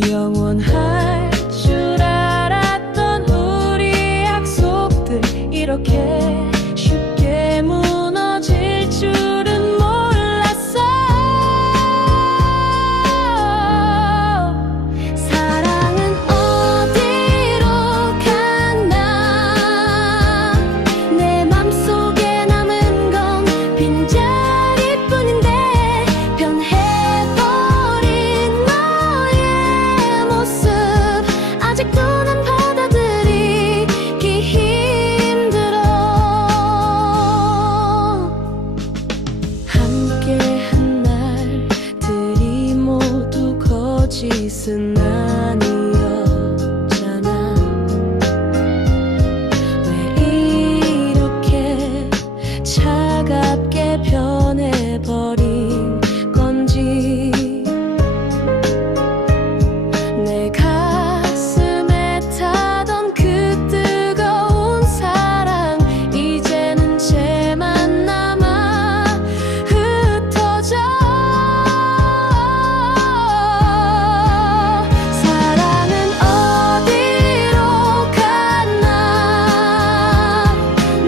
영원할 줄 알았던 우리 약속들 이렇게 쉽게 무너질 줄은 몰랐어. 사랑은 어디로 갔나. 내 맘속에 남은 건 빈자리뿐인데 변해버린 너의 모습 아직도 난 받아들이기 힘들어. 함께한 날들이 모두 거짓은 아니었잖아. 왜 이렇게 차갑게 변해버린 건지. 내 가슴에 타던 그 뜨거운 사랑 이제는 채만 남아 흩어져. 사랑은 어디로 갔나.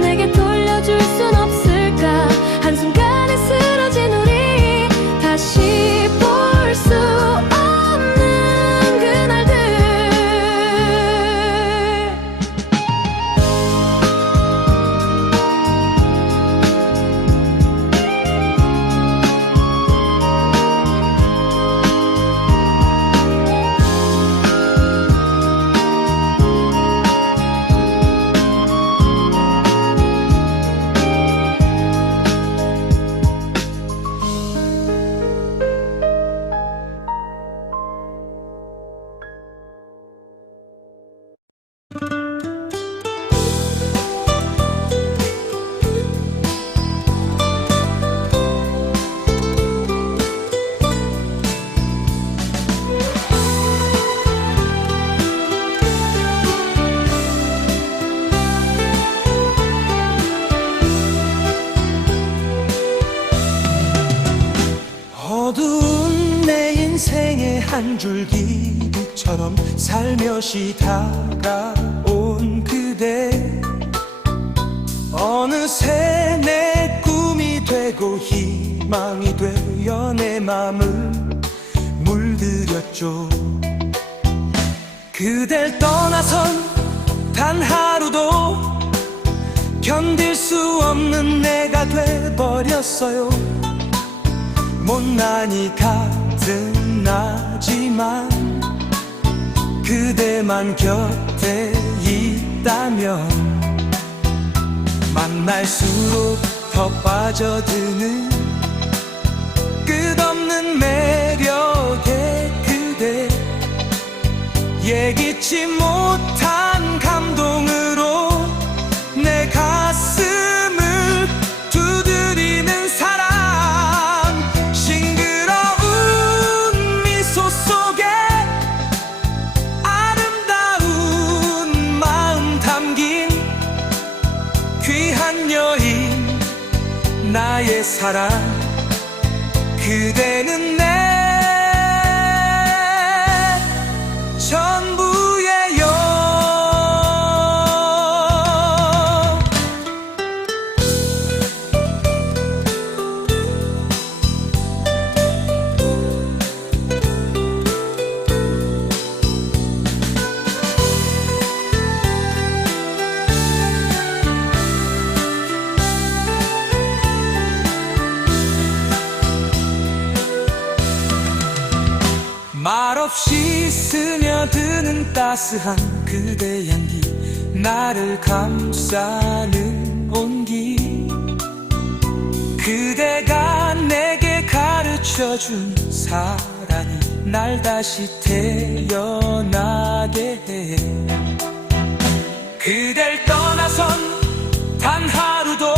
내게 돌려줄 순 없을까. 한순간에 쓰러진 우리 다시 볼 수 없는 그날들. 어두운 내 인생의 한 줄기 빛처럼 살며시 다가온 그대. 어느새 내 꿈이 되고 희망이 되어 내 맘을 물들였죠. 그댈 떠나선 단 하루도 견딜 수 없는 내가 돼버렸어요. 못난이 같은 나지만 그대만 곁에 있다면 만날수록 더 빠져드는 끝없는 매력의 그대. 예기치 못한 감동으로 내 가슴을 두드리는 사랑. 싱그러운 미소 속에 아름다운 마음 담긴 귀한 여인 나의 사랑. 그대는 내 전부예요. 말없이 스며드는 따스한 그대 향기. 나를 감싸는 온기. 그대가 내게 가르쳐준 사랑이 날 다시 태어나게 해. 그댈 떠나선 단 하루도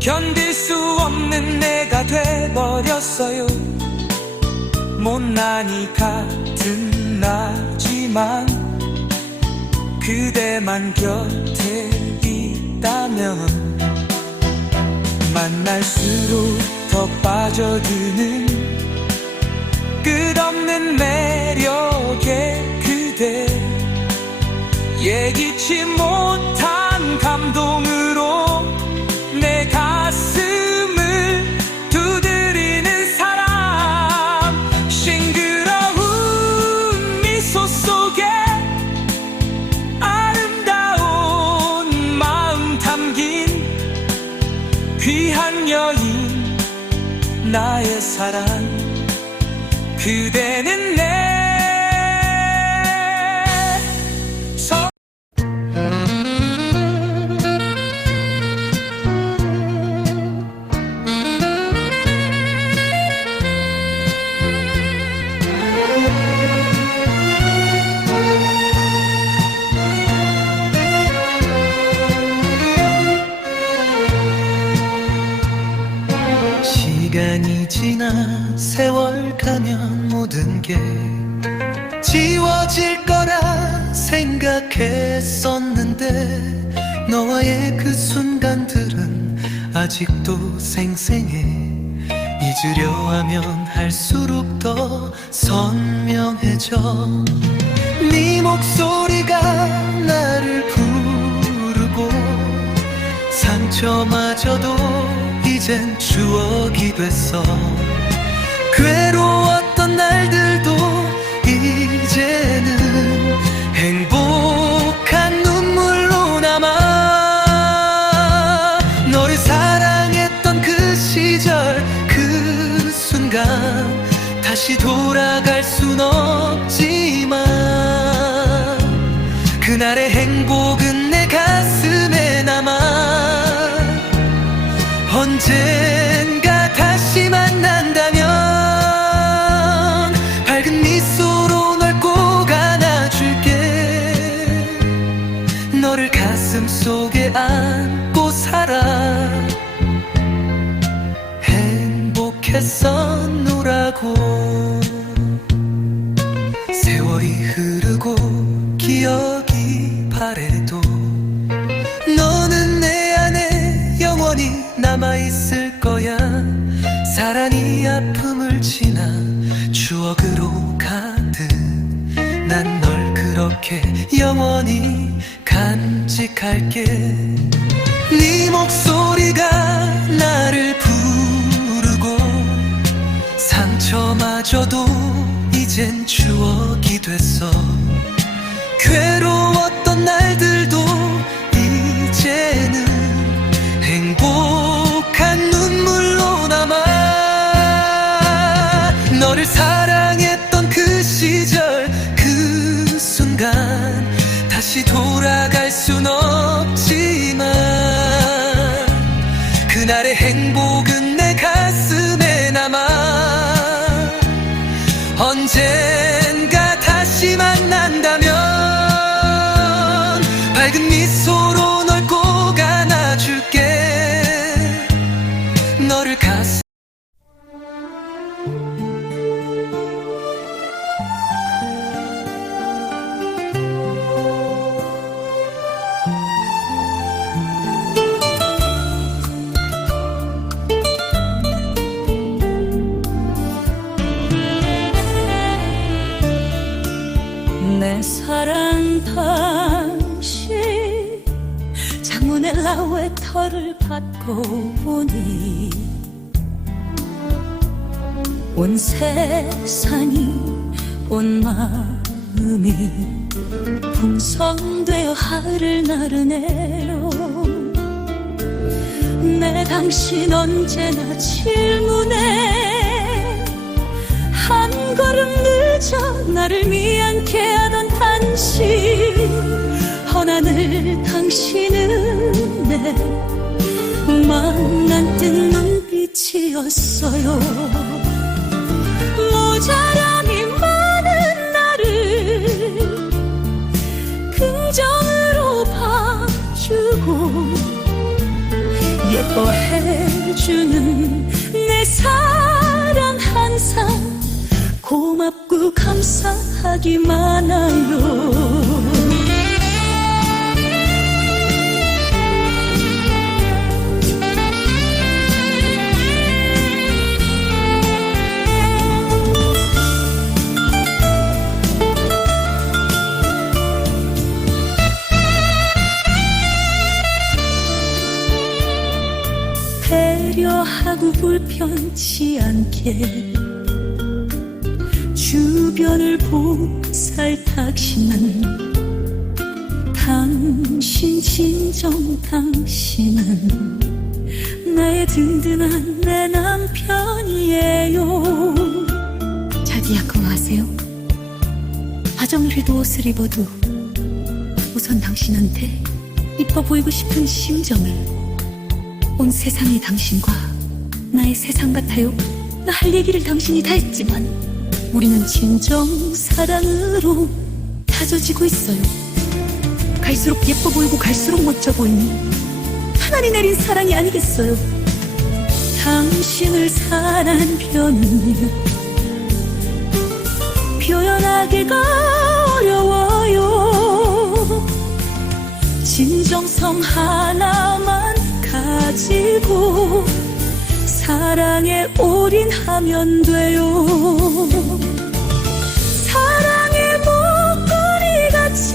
견딜 수 없는 내가 돼버렸어요. 못난이 같은 나지만 그대만 곁에 있다면 만날수록 더 빠져드는 끝없는 매 매력의 그대 예기치 못한 감동으로 내 가슴을 두드리는 사람 싱그러운 미소 속에 아름다운 마음 담긴 귀한 여인 나의 사랑 그대는 내 시간이 지나 세월 가면 모든 게 지워질 거라 생각했었는데 너와의 그 순간들은 아직도 생생해. 잊으려 하면 할수록 더 선명해져. 네 목소리가 나를 부르고 상처마저도 이젠 추억이 됐어. 괴로웠던 날들도 이제는 행복한 눈물로 남아. 너를 사랑했던 그 시절 그 순간 다시 돌아갈 순 없지만 그날의 행복은 내 가슴에 남아. 언젠가 다시 만난다면 밝은 미소로 널 꼭 안아줄게. 너를 가슴 속에 안고 살아. 행복했었노라고. 세월이 흐르고 기억이 바래도 너는 내 안에 영원히 남아있을 거야. 사랑이 아픔을 지나 추억으로 가득 난 널 그렇게 영원히 간직할게. 네 목소리가 나를 부르고 상처마저도 이젠 추억이 됐어. 괴로웠던 날들도 이제는 행복한 눈물로 남아. 너를 사랑했던 그 시절 그 순간 다시 돌아갈 순 없지만 그날의 행복은 내 가슴에 남아. 언젠가 다시 만난다면 밝은 미소로 널 꼭 안아줄게. 너를 가슴 내 사랑 당신 창문에 라웨터를 받고 보니 온 세상이 온 마음이 풍성되어 하늘 나르네요. 내 당신 언제나 질문에 한 걸음 늦어 나를 미안케 하던 당신. 허나늘 당신은 내 만난 듯 눈빛이었어요. 모자람이 많은 나를 긍정으로 봐주고 예뻐해주는 내 사랑 항상 고맙고 감사하기만 하요. 변치 않게 주변을 보고 살 당신은 당신 진정 당신은 나의 든든한 내 남편이에요. 자기야 그만하세요. 화정리도 옷을 입어도 우선 당신한테 이뻐 보이고 싶은 심정을 온 세상이 당신과 나의 세상 같아요. 나 할 얘기를 당신이 다 했지만 우리는 진정 사랑으로 다져지고 있어요. 갈수록 예뻐 보이고 갈수록 멋져 보이니 하늘이 내린 사랑이 아니겠어요. 당신을 사랑한 편은요 표현하기가 어려워요. 진정성 하나만 가지고 사랑에 올인하면 돼요. 사랑의 목걸이같이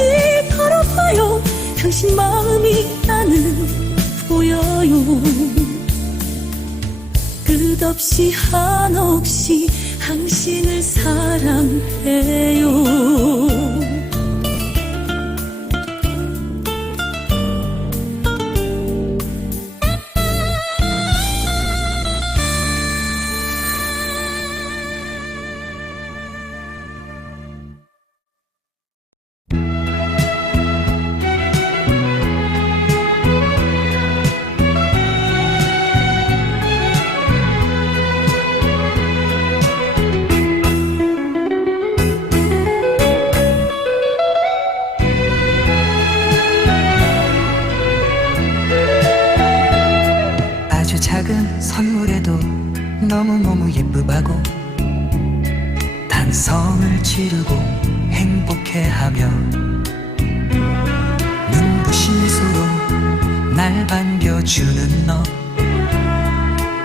걸어봐요. 당신 마음이 나는 보여요. 끝없이 한없이 당신을 사랑해요. 작은 선물에도 너무너무 예쁘다고 단성을 지르고 행복해하며 눈부신 미소로 날 반겨주는 너.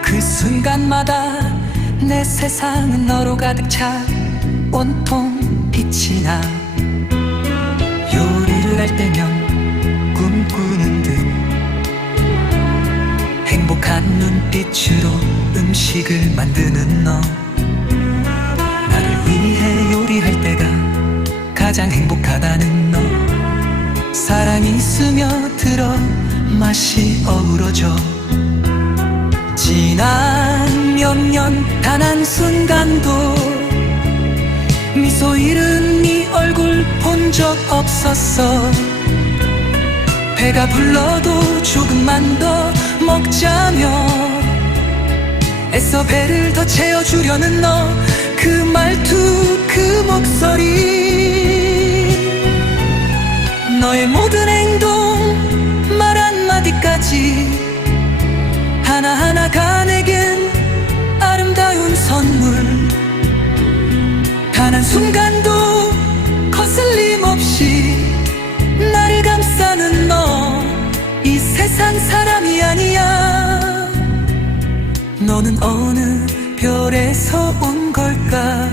그 순간마다 내 세상은 너로 가득 차 온통 빛이 나. 요리를 할 때면 꿈꾸는 듯 행복한 눈빛으로 음식을 만드는 너. 나를 위해 요리할 때가 가장 행복하다는 너. 사랑이 스며들어 맛이 어우러져 지난 몇 년 단 한순간도 미소 잃은 네 얼굴 본 적 없었어. 배가 불러도 조금만 더 먹자며 애써 배를 더 채워주려는 너. 그 말투 그 목소리 너의 모든 행동 말 한마디까지 하나하나가 내겐 아름다운 선물. 단 한순간도 거슬림 없이 나를 감싸는 너. 이 세상 사람이 아니야. 너는 어느 별에서 온 걸까.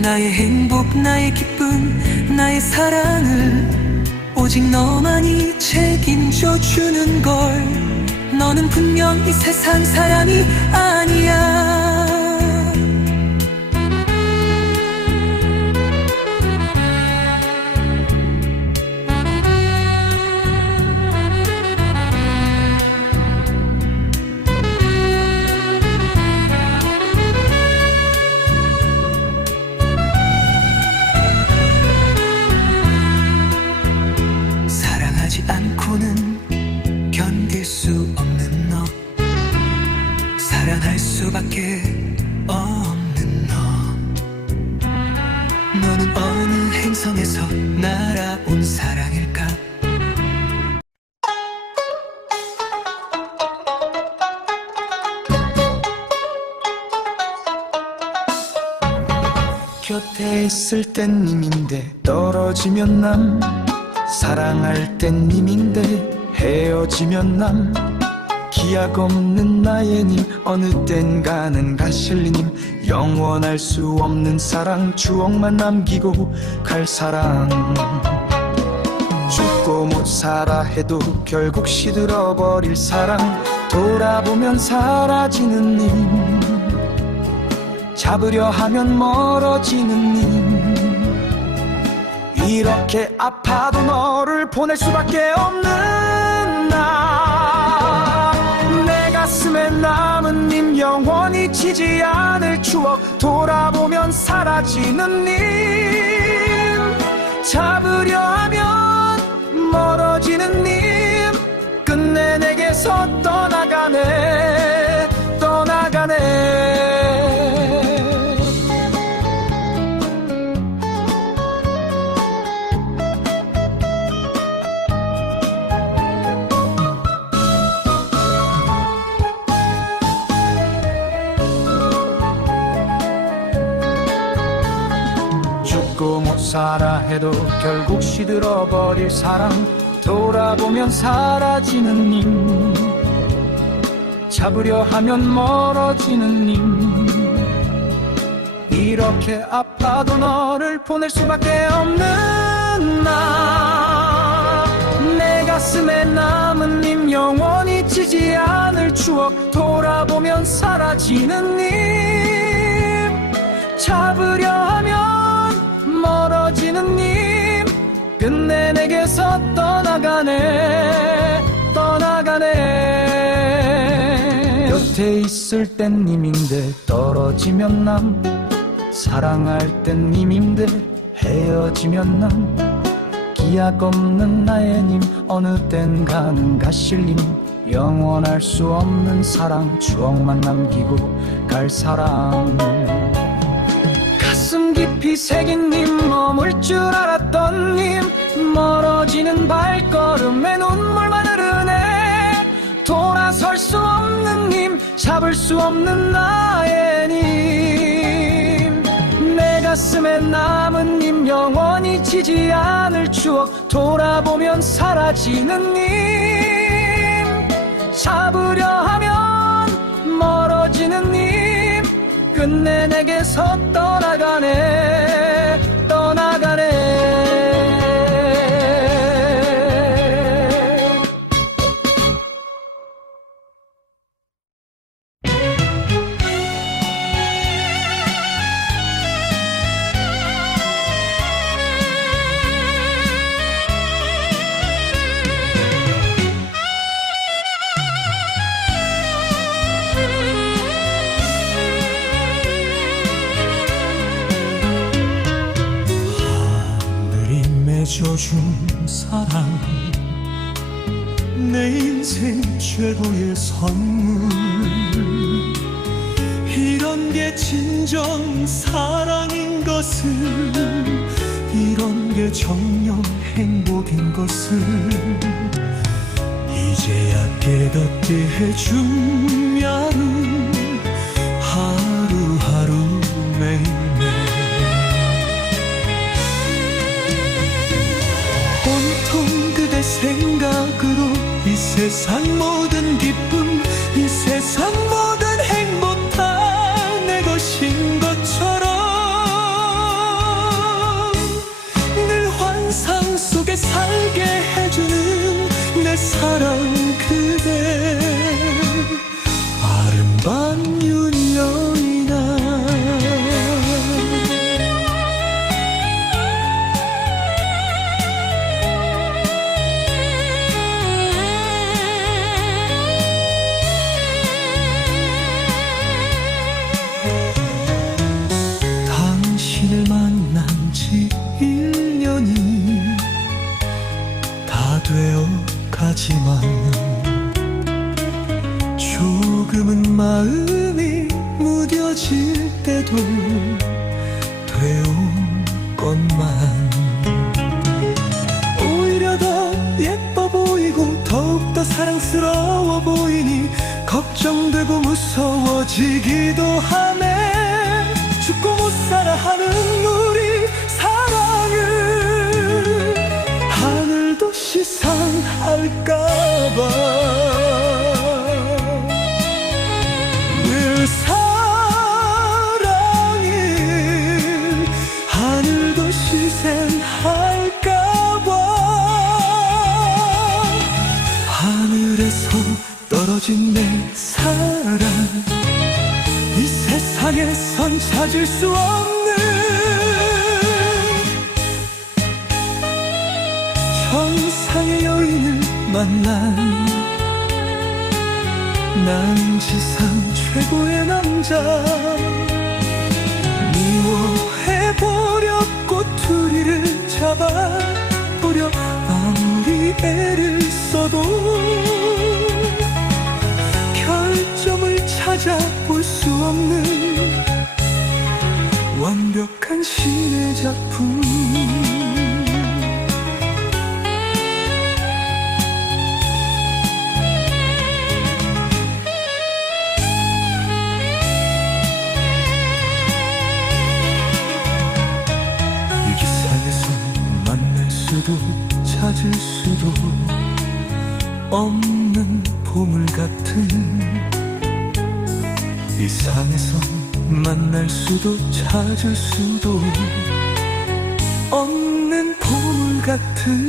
나의 행복 나의 기쁨 나의 사랑을 오직 너만이 책임져 주는 걸. 너는 분명 이 세상 사람이 아니야. 사랑하지 않고는 견딜 수 없는 너. 사랑할 수밖에 없는 너. 너는 어느 행성에서 날아온 사랑일까. 곁에 있을 땐 님인데 떨어지면 남. 사랑할 땐 님인데 헤어지면 남. 기약 없는 나의 님 어느 땐 가는 가실리님. 영원할 수 없는 사랑 추억만 남기고 갈 사랑. 죽고 못 살아 해도 결국 시들어버릴 사랑. 돌아보면 사라지는 님, 잡으려 하면 멀어지는 님. 이렇게 아파도 너를 보낼 수밖에 없는 나. 내 가슴에 남은 님, 영원히 지지 않을 추억, 돌아보면 사라지는 님. 잡으려 하면 멀어지는 님, 끝내 내게서 떠나가네, 떠나가네. 죽고 못 살아 해도 결국 시들어버릴 사랑, 돌아보면 사라지는 님, 잡으려 하면 멀어지는 님. 이렇게 아파도 너를 보낼 수밖에 없는 나. 내 가슴에 남은 님, 영원히 지지 않을 추억, 돌아보면 사라지는 님. 잡으려 하면 멀어지는 님, 끝내 내게서 떠나가네, 떠나가네. 곁에 있을 땐 님인데 떨어지면 남, 사랑할 땐 님인데 헤어지면 남. 기약 없는 나의 님, 어느 땐 가는 가실 님. 영원할 수 없는 사랑, 추억만 남기고 갈 사랑. 가슴 깊이 새긴 님, 머물 줄 알았던 님, 멀어지는 발걸음에 눈물만 흐르네. 돌아설 수 없는 님, 잡을 수 없는 나의 님. 내 가슴에 남은 님, 영원히 지지 않을 추억, 돌아보면 사라지는 님. 잡으려 하면 멀어지는 님, 끝내 내게서 떠나가네, 떠나가네. 맺어준 사랑, 내 인생 최고의 선물. 이런 게 진정 사랑인 것을, 이런 게 정녕 행복인 것을 이제야 깨닫게 해주면 하루하루 매일매일 온통 그대 생각으로 이 세상 모든 기쁨, 이 세상 모든 행복 다 내 것인 것처럼 늘 환상 속에 살게 해주는 내 사랑 그대, 아름다운 윤영이다. 당신을 만난 지 1년이 다 되어 가지만 조금은 마음이 무뎌질 때도 되었건만 오히려 더 예뻐 보이고 더욱더 사랑스러워 보이니 걱정되고 무서워지기도 하네. 죽고 못 살아 하는 우리 사랑을 하늘도 시상할까봐 늘 사랑을 하늘도 시샘할까봐 하늘에서 떨어진 내 만난 난 지상 최고의 남자 미워해버렸고 둘이를 잡아보려 아무리 애를 써도 결점을 찾아볼 수 없는 완벽한 신의 작품 수도 찾을 수도 없는 보물 같은 이 산에서 만날 수도 찾을 수도 없는 보물 같은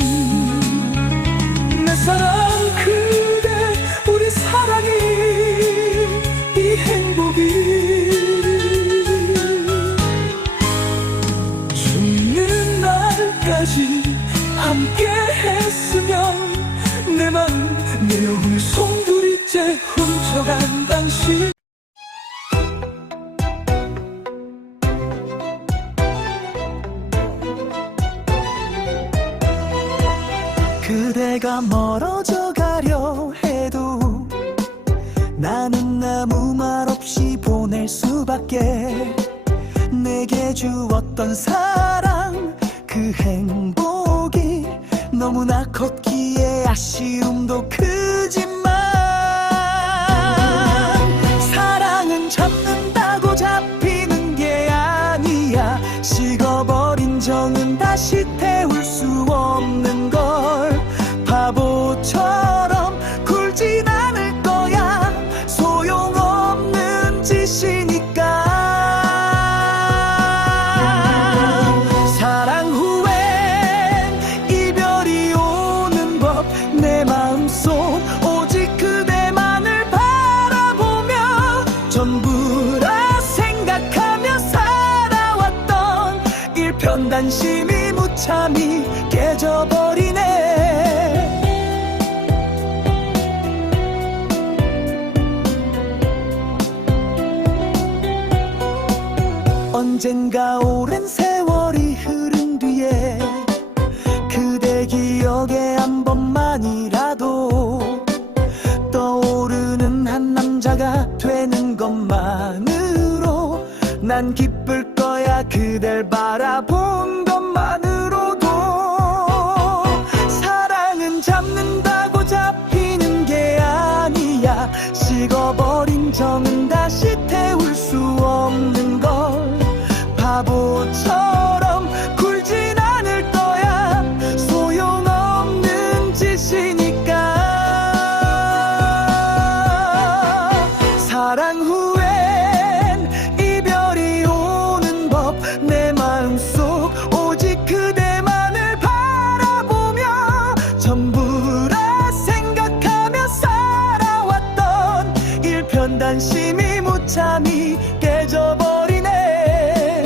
내 사랑 그대 우리 사랑이 이 행복이 죽는 날까지 함께 했으면 내 마음 내 영을 송두리째 훔쳐간 당신 그대가 멀어져 가려 해도 나는 아무 말 없이 보낼 수밖에 내게 주었던 사랑 그 행복이 너무나 컸기에 아쉬움도 크지만 사랑은 잡는다고 잡히는 게 아니야 식어버린 정은 다시 태울 수 없는 걸 바보처럼 굴진 않을 거야 소용없는 짓이니까 내 마음속 오직 그대만을 바라보며 전부 다 생각하며 살아왔던 일편단심이 무참히 깨져버리네 언젠가 오랜 세월이 흐른 뒤에 그대 기억에 한 번만이라도 떠오르는 한 남자가 되는 것만으로 난 기쁠 거야 그댈 바라본 것만으로도 사랑은 잡는다고 잡히는 게 아니야 식어버린 정은 다시 태울 수 없는 걸 바보처럼 굴진 않을 거야 소용없는 짓이니까 사랑 후엔 이별이 오는 법 내 마음속 오직 그대만을 바라보며 전부 다 생각하며 살아왔던 일편단심이 무참히 깨져버리네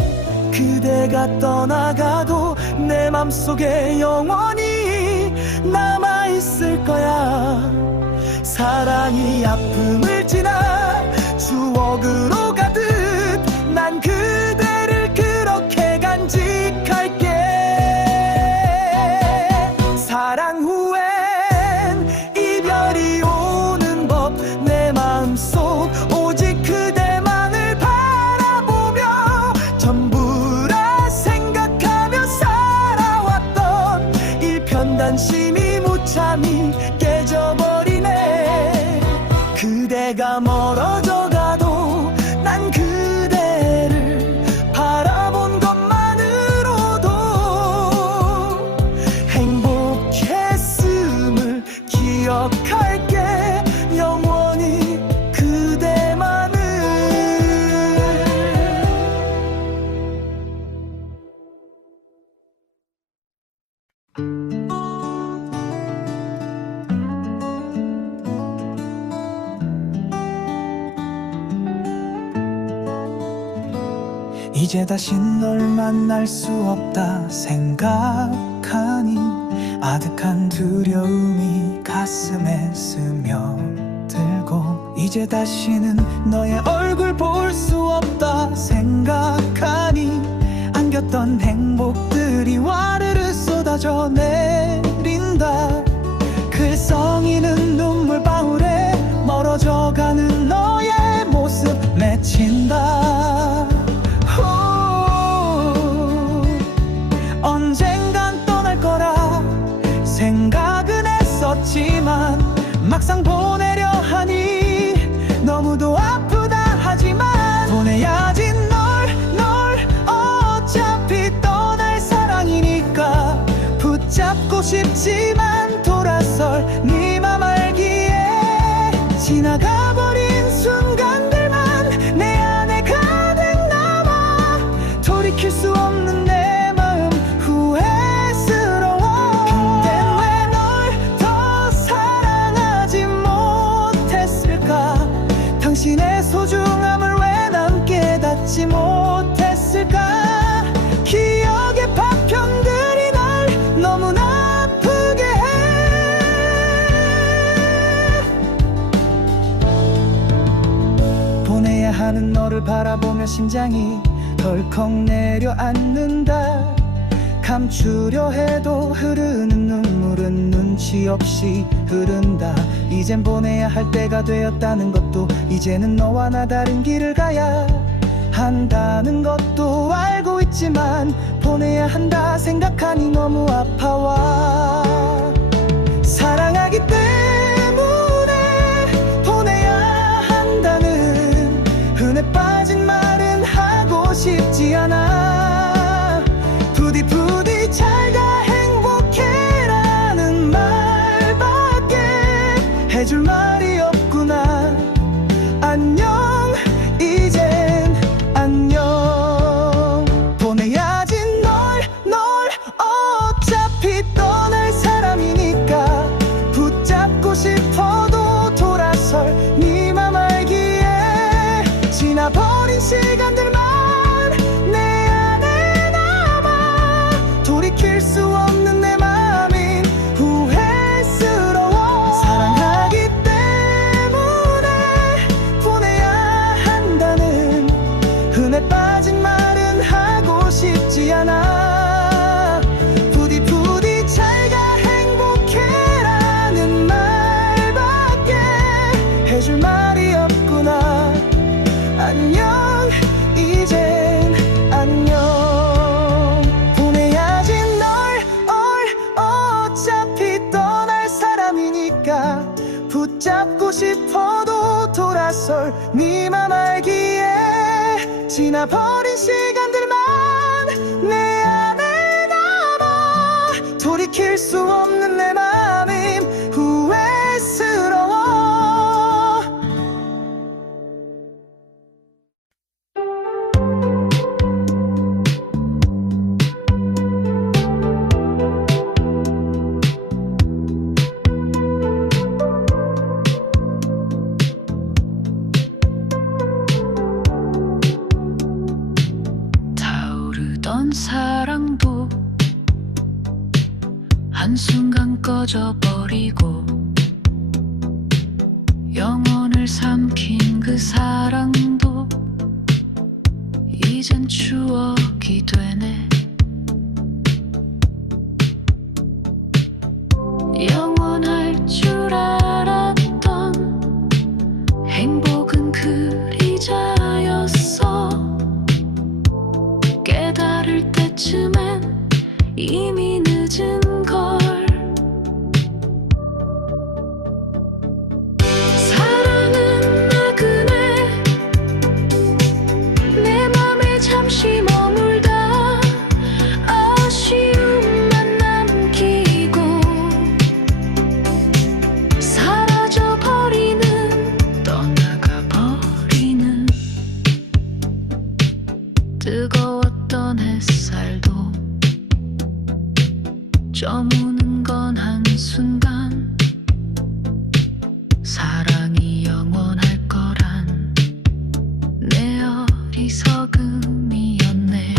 그대가 떠나가도 내 맘속에 영원히 남아있을 거야 사랑이 아픔을 지나 추억으로 가듯 난 그대를 그렇게 간직할게 사랑 후엔 이별이 오는 법 내 마음속 오직 그대만을 바라보며 전부 다 생각하며 살아왔던 일편단심이 무참히 깨져버리네 그대가 멀어져 가도 난 그대를 바라본 것만으로도 행복했음을 기억할게 영원히 그대만을 이제 다시 널 만날 수 없다 생각하니 아득한 두려움이 가슴에 스며들고 이제 다시는 너의 얼굴 볼 수 없다 생각하니 안겼던 행복들이 와르르 쏟아져 내린다. 글썽이는 눈물방울에 멀어져가는 너의 모습 맺힌다. 언젠간 떠날 거라 생각은 했었지만 막상 보내려 하니 너무도 아프다. 하지만 보내야지 널 어차피 떠날 사랑이니까 붙잡고 싶지만 돌아설 네 맘 알기에 지나가버린 순간들만 내 안에 가득 남아 돌이킬 수 없는 내 마음 후회스러워. 근데 왜 널 더 사랑하지 못했을까? 당신의 소중함을 왜 난 깨닫지 못했을까? 기억의 파편들이 날 너무나 아프게 해. 보내야 하는 너를 바라보며 심장이 덜컥 내려앉는다. 감추려 해도 흐르는 눈물은 눈치 없이 흐른다. 이젠 보내야 할 때가 되었다는 것도 이제는 너와 나 다른 길을 가야 한다는 것도 알고 있지만 보내야 한다 생각하니 너무 아파와. 사랑하기 때문에 보내야 한다는 흔해 빠진 말은 하고 싶지 않아. 부디 잘가 행복해라는 말밖에 해줄 말이 없구나. 안녕 이젠 안녕. 보내야지 널 어차피 떠날 사람이니까 붙잡고 싶어도 돌아설 네 맘 알기에 지나버린 시간들만 내 안에 남아 돌이킬 수 없는 내 맘이 후회스러워. 사랑하기 때문에 보내야 한다는 흔해 빠진 말은 하고 싶지 않아. 부디 잘가 행복해라는 말밖에 해줄 말이 없구나. 안녕 이젠 안녕. 보내야지 널 어차피 떠날 사람이니까 붙잡고 싶어도 돌아설 네 맘 알기에 지나버린 시간들만 내 안에 남아 돌이킬 수 없는 내 맘임 후회스러워. 타오르던 사랑도 한순간 꺼져버리고 영혼을 삼킨 그 사랑도 이젠 추억이 되네. 영원할 줄 알았던 행복은 그리자였어. 깨달을 때쯤엔 이미 늦은 걸. 사랑은 나그네 내 맘에 잠시 머물다 아쉬움만 남기고 사라져버리는 떠나가버리는 뜨거웠던 햇살도 저무는 건 한순간 사랑이 영원할 거란 내 어리석음이었네.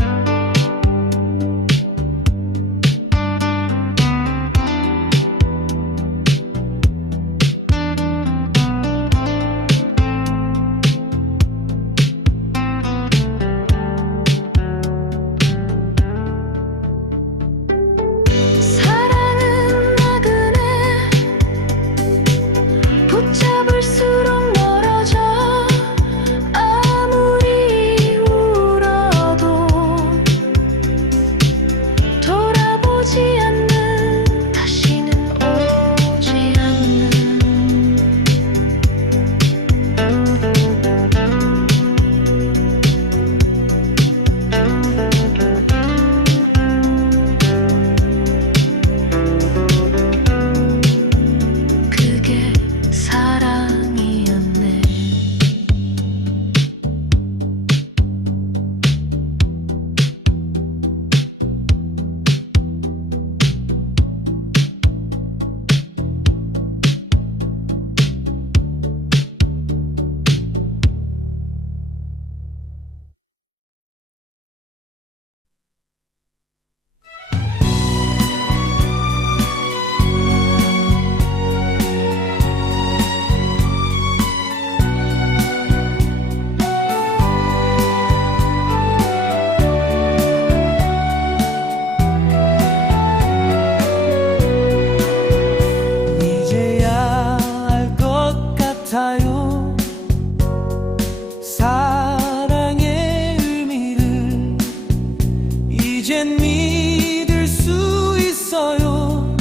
이젠 믿을 수 있어요.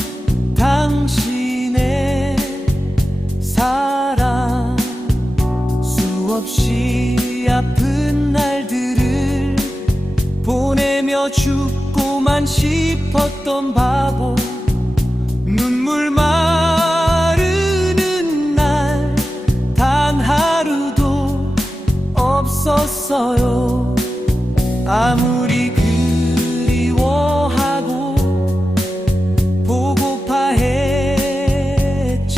당신의 사랑 수없이 아픈 날들을 보내며 죽고만 싶었던 바보 눈물 마르는 날 단 하루도 없었어요. 아무리 그리워하고 보고파 했지만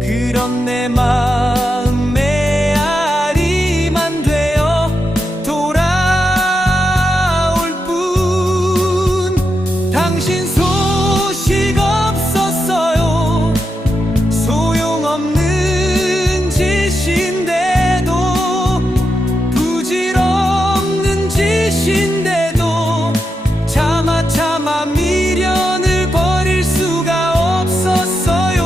그런 내 마음 메아리만 되어 돌아올 뿐. 당신 소식 없었어요. 소용없는 짓인데도 부질없는 짓인데도 차마 미련을 버릴 수가 없었어요.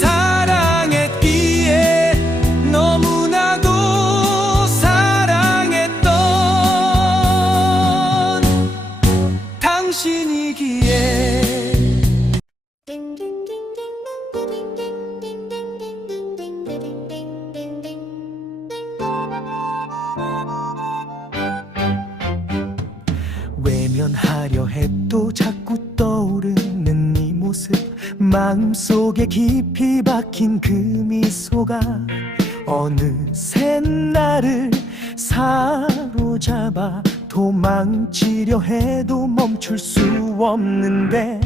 사랑했기에 너무나도 사랑했던 당신이기에. 외면하려 해도 자꾸 떠오르는 네 모습, 마음속에 깊이 박힌 그 미소가 어느새 나를 사로잡아 도망치려 해도 멈출 수 없는데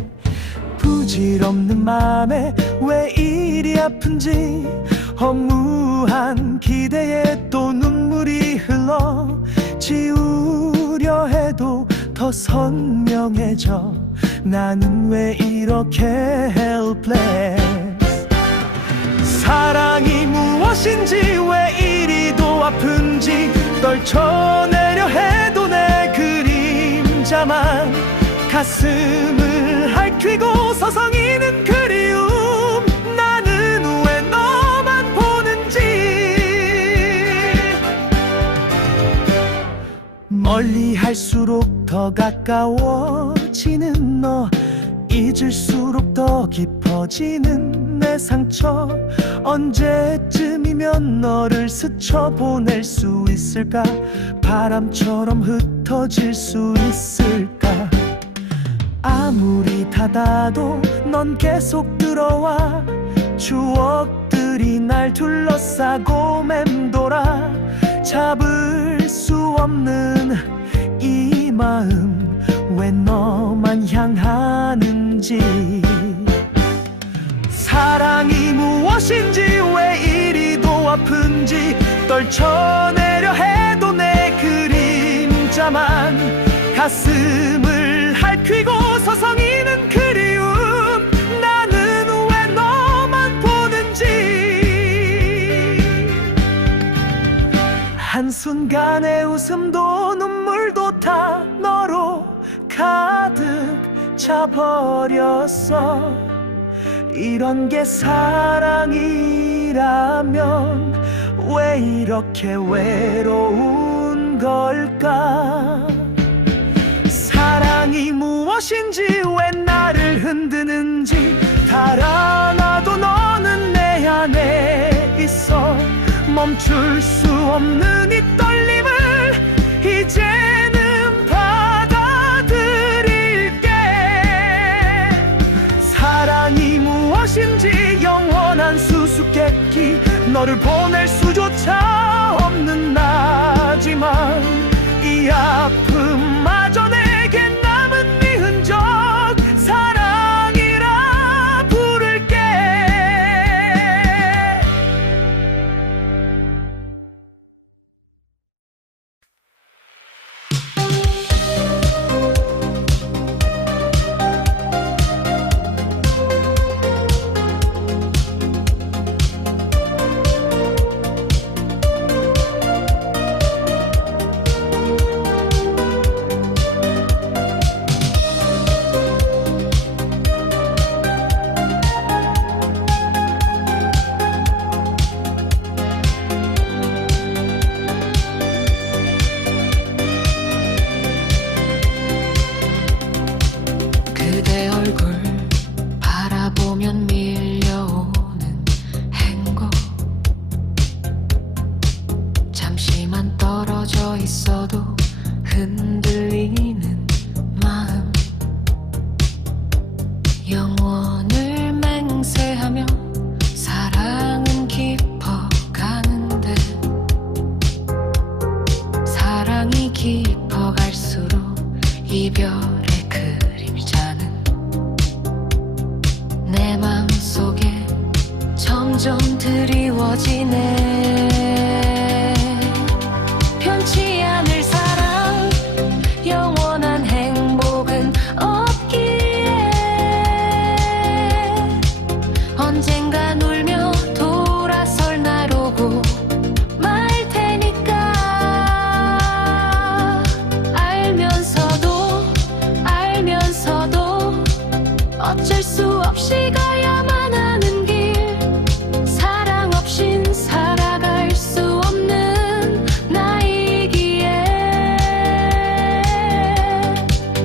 부질없는 맘에 왜 이리 아픈지 허무한 기대에 또 눈물이 흘러 지우려 해도 더 선명해져. 나는 왜 이렇게 helpless. 사랑이 무엇인지 왜 이리도 아픈지 떨쳐내려 해도 내 그림자만 가슴을 핥히고 서성이는 그리움. 나는 왜 너만 보는지. 멀리 할수록 더 가까워지는 너, 잊을수록 더 깊어지는 내 상처. 언제쯤이면 너를 스쳐보낼 수 있을까. 바람처럼 흩어질 수 있을까. 아무리 닫아도 넌 계속 들어와. 추억들이 날 둘러싸고 맴돌아. 잡을 수 없는 이 마음 왜 너만 향하는지. 사랑이 무엇인지 왜 이리도 아픈지 떨쳐내려 해도 내 그림자만 가슴을 핥히고 서성이는 그리움. 나는 왜 너만 보는지. 한순간의 웃음도 눈물도 다 너로 가득 차버렸어. 이런 게 사랑이라면 왜 이렇게 외로운 걸까. 사랑이 무엇인지 왜 나를 흔드는지 달아나도 너는 내 안에 있어. 멈출 수 없는 이 떨림을 이제는 받아들일게. 사랑이 무엇인지 영원한 수수께끼. 너를 보낼 수조차 없는 나지만 이 아픔마저 내게 남은 네 흔적 사랑이라 부를게. 흔들리는 마음 영원을 맹세하며 사랑은 깊어가는데 사랑이 깊어갈수록 이별의 그림이 자는 내 마음속에 점점 드리워지네. 변치 않을 사랑 영원한 행복은 없기에 언젠간 울며 돌아설 날 오고 말 테니까 알면서도 어쩔 수 없이 가야만 하는 길 사랑 없인 살아갈 수 없는 나이기에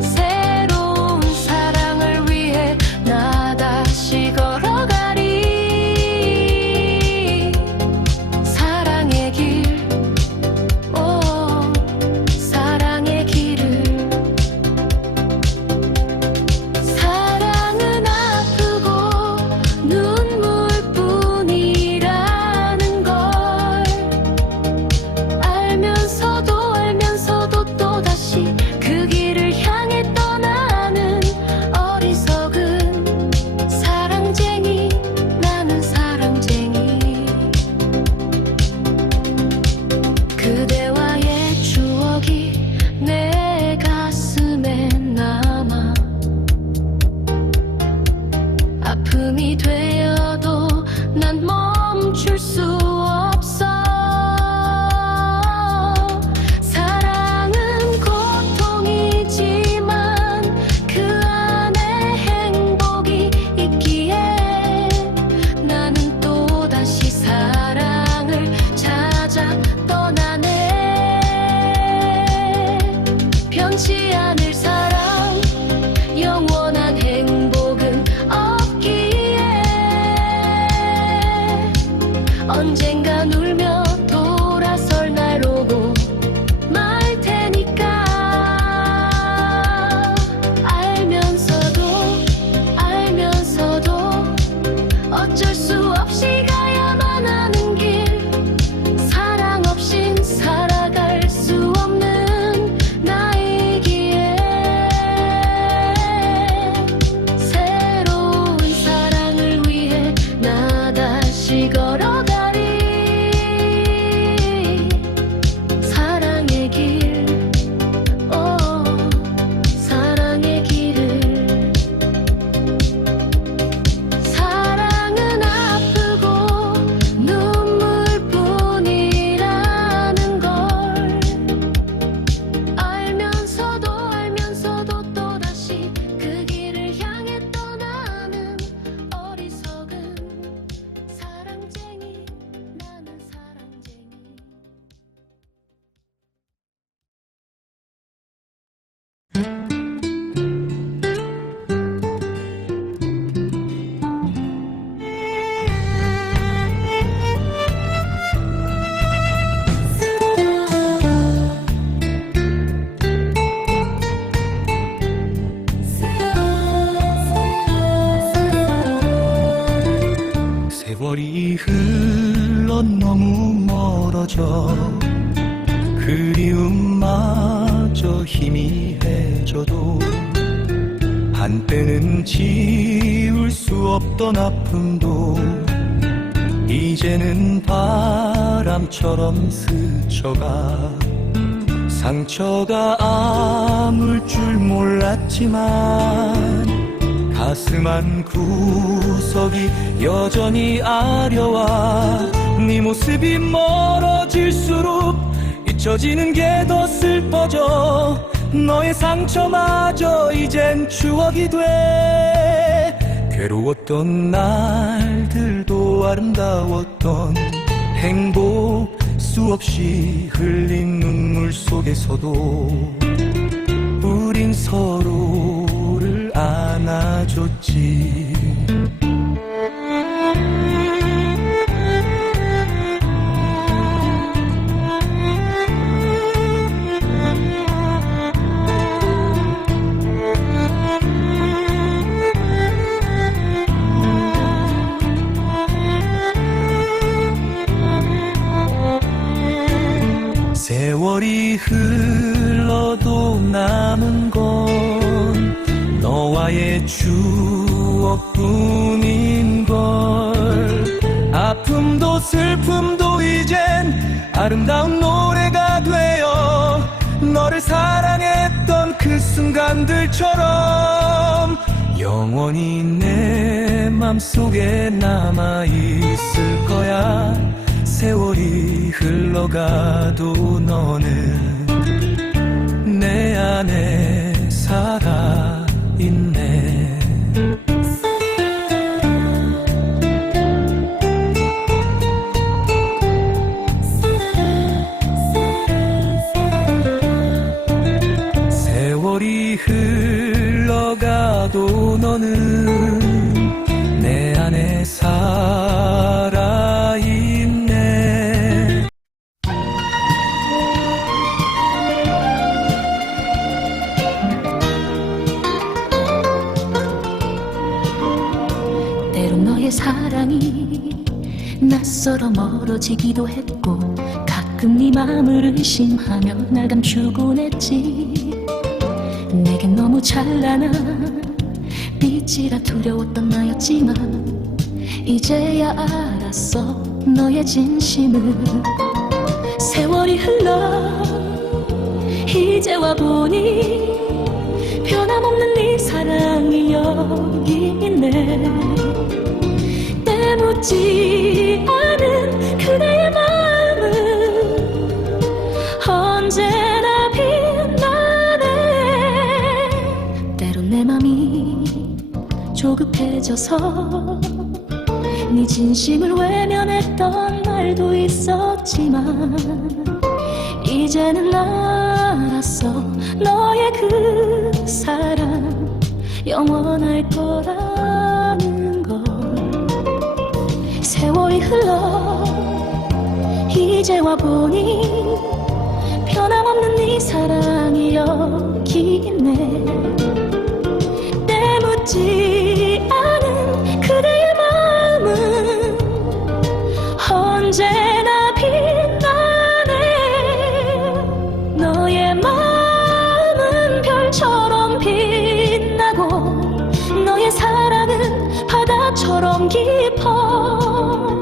새로운 사랑을 위해 나 다시 걸어가리. 사랑의 길, 오, 사랑의 길을. 사랑은 아프고 눈물뿐이라는 걸 알면서도 또다시 그 길을 향해 떠나는 어리석은 사랑쟁이. 나는 사랑쟁이. 그대와의 추억이 내 가슴에 남아 아픔이 되어도 난 멈출 수 없어. 사랑은 고통이지만 그 안에 행복이 있기에 나는 또다시 사랑을 찾아 떠나네. 변치 않을 사랑 영원한 행복은 없기에 언젠간 울며 돌아설 날 오고 말 테니까 알면서도 어쩔 수 없이 가야만 하는 길 사랑 없인 살아갈 수 없는 나이기에 새로운 사랑을 위해 나 다시 걸어가리. 사랑의 길, 오, 사랑의 길을. 사랑은 아프고 눈물뿐이라는 걸 알면서도 또다시 그 길을 향해 떠나는 어리석은 사랑쟁이. 나는 사랑쟁이. 세월이 흘러 너무 멀어져 그리움마저 희미해져도 한때는 지울 수 없던 아픔도 이제는 바람처럼 스쳐가 상처가 아물 줄 몰랐지만 가슴 한 구석이 여전히 아려와 네 모습이 멀어질수록 잊혀지는 게 더 슬퍼져 너의 상처마저 이젠 추억이 돼 괴로웠던 날들도 아름다웠던 행복 수없이 흘린 눈물 속에서도 우린 서로를 안아줬지. 남은 건 너와의 추억뿐인걸. 아픔도 슬픔도 이젠 아름다운 노래가 되어 너를 사랑했던 그 순간들처럼 영원히 내 맘속에 남아있을 거야. 세월이 흘러가도 너는 내 안에 살아있네. 세월이 흘러가도 너는 내 안에 살아있네. 때론 너의 사랑이 낯설어 멀어지기도 했고, 가끔 네 맘을 의심하며 날 감추곤 했지. 내겐 너무 찬란한 빛이라 두려웠던 나였지만 이제야 알았어 너의 진심을. 세월이 흘러 이제 와보니 변함없는 네 사랑이 여기 있네. 때묻지 않은 그대의 마음은 언제나 빛나네. 때론 내 맘이 조급해져서 네 진심을 외면했던 날도 있었지만 이제는 알았어 너의 그 사랑 영원할 거라는 걸. 세월이 흘러 이제 와보니 변함없는 네 사랑이 여기 있네. 때묻지 않은 그대의 마음은 언제나 빛나네. 너의 마음은 별처럼 빛나고 너의 사랑은 바다처럼 깊어.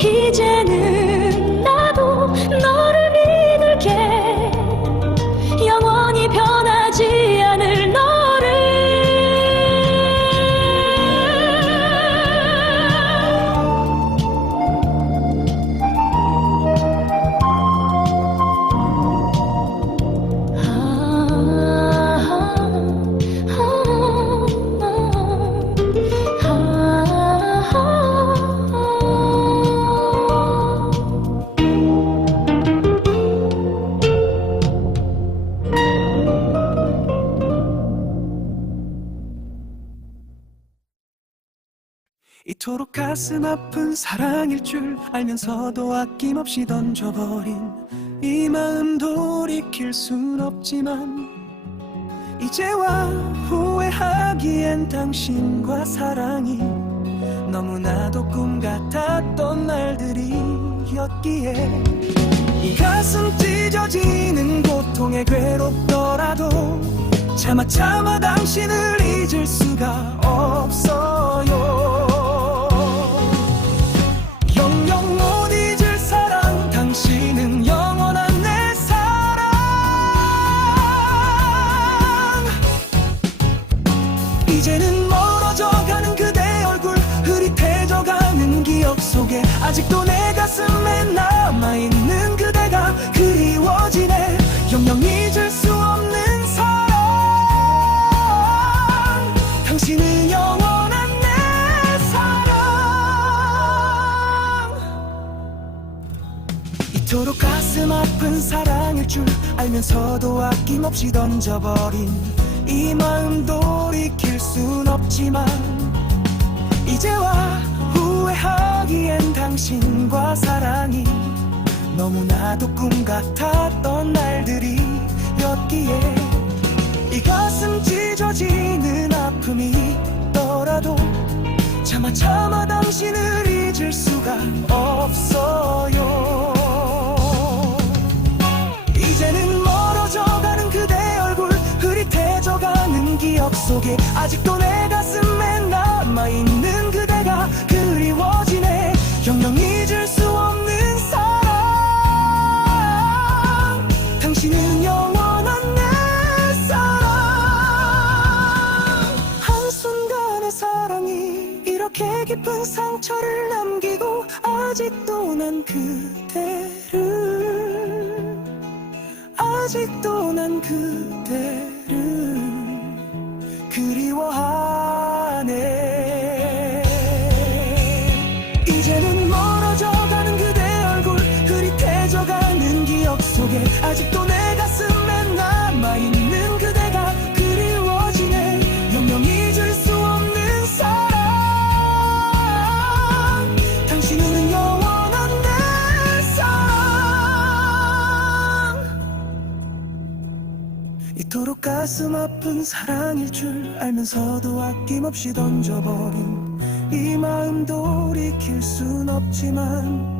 이제는 나도 너를 믿을게. 영원히 변하지 않을 너를. 이토록 가슴 아픈 사랑일 줄 알면서도 아낌없이 던져버린 이 마음 돌이킬 순 없지만 이제와 후회하기엔 당신과 사랑이 너무나도 꿈 같았던 날들이었기에 이 가슴 찢어지는 고통에 괴롭더라도 차마 당신을 잊을 수가 없어요. 영영 못 잊을 사랑, 당신은 영원한 내 사랑. 이제는 멀어져가는 그대 얼굴, 흐릿해져가는 기억 속에 아직도 내 가슴에 남아있는 그대가 그리워지네. 영영 잊을 수 없는 사랑, 당신은 영원한 내 사랑. 이토록 가슴 아픈 사랑일 줄 알면서도 아낌없이 던져버린 이 마음 돌이킬 순 없지만 이제와 후회하기엔 당신과 사랑이 너무나도 꿈 같았던 날들이었기에 이 가슴 찢어지는 아픔이 있더라도 차마 당신을 잊을 수가 없어요. 이제는 멀어져가는 그대 얼굴, 기억 속에 아직도 내 가슴에 남아있는 그대가 그리워지네. 영영 잊을 수 없는 사랑, 당신은 영원한 내 사랑. 한순간의 사랑이 이렇게 깊은 상처를 남기고 아직도 난 그대를 그리워하네. 이제는 멀어져가는 그대 얼굴, 흐릿해져가는 기억 속에 아직도 내 가슴에 남아있는 그대가 그리워지네. 영영 잊을 수 없는 사랑, 당신은 영원한 내 사랑. 이토록 가슴 아픈 사랑일 줄 알면서도 아낌없이 던져버린 이 마음 돌이킬 순 없지만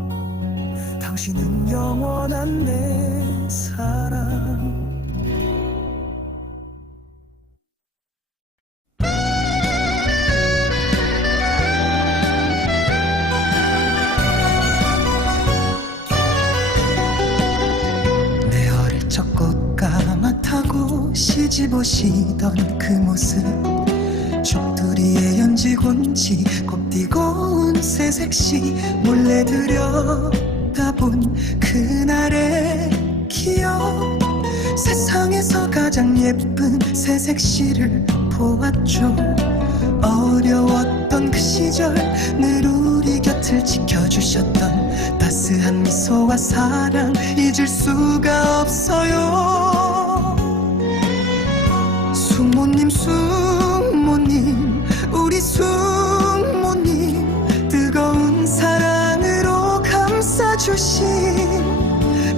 당신은 영원한 내 사랑. 내 어릴 적 꽃가마 타고 시집 오시던 그 모습, 죽두리에 연지곤지 곱디고 온 새색시 몰래 들여다본 그날의 기억. 세상에서 가장 예쁜 새색시를 보았죠. 어려웠던 그 시절 늘 우리 곁을 지켜주셨던 따스한 미소와 사랑 잊을 수가 없어요. 숙모님 숙모님 우리 숙모님, 뜨거운 사랑으로 감싸주신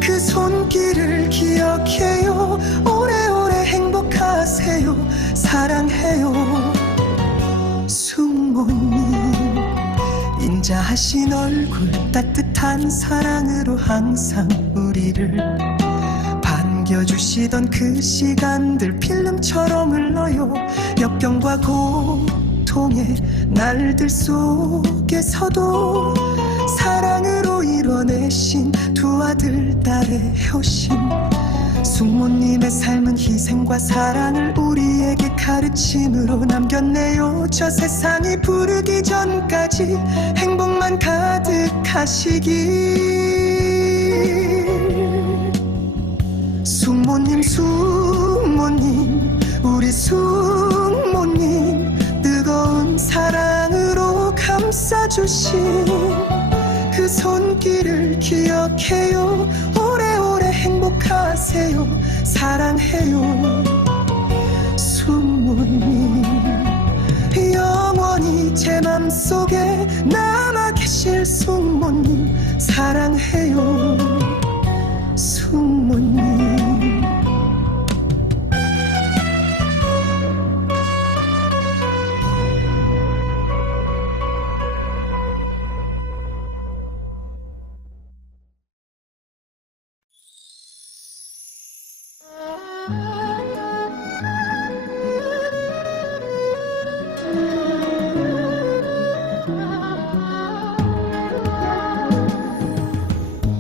그 손길을 기억해요. 오래오래 행복하세요. 사랑해요. 숙모님, 인자하신 얼굴, 따뜻한 사랑으로 항상 우리를 반겨주시던 그 시간들 필름처럼 흘러요. 역경과 고통의 날들 속에서도 사랑으로 이뤄내신 두 아들 딸의 효심. 숙모님의 삶은 희생과 사랑을 우리에게 가르침으로 남겼네요. 저 세상이 부르기 전까지 행복만 가득하시길. 숙모님 숙모님 우리 숙모님, 뜨거운 사랑으로 감싸주신 그 손길을 기억해요. 오래오래 행복하세요. 사랑해요. 숙모님, 영원히 제 맘속에 남아 계실 숙모님, 사랑해요. 숙모님.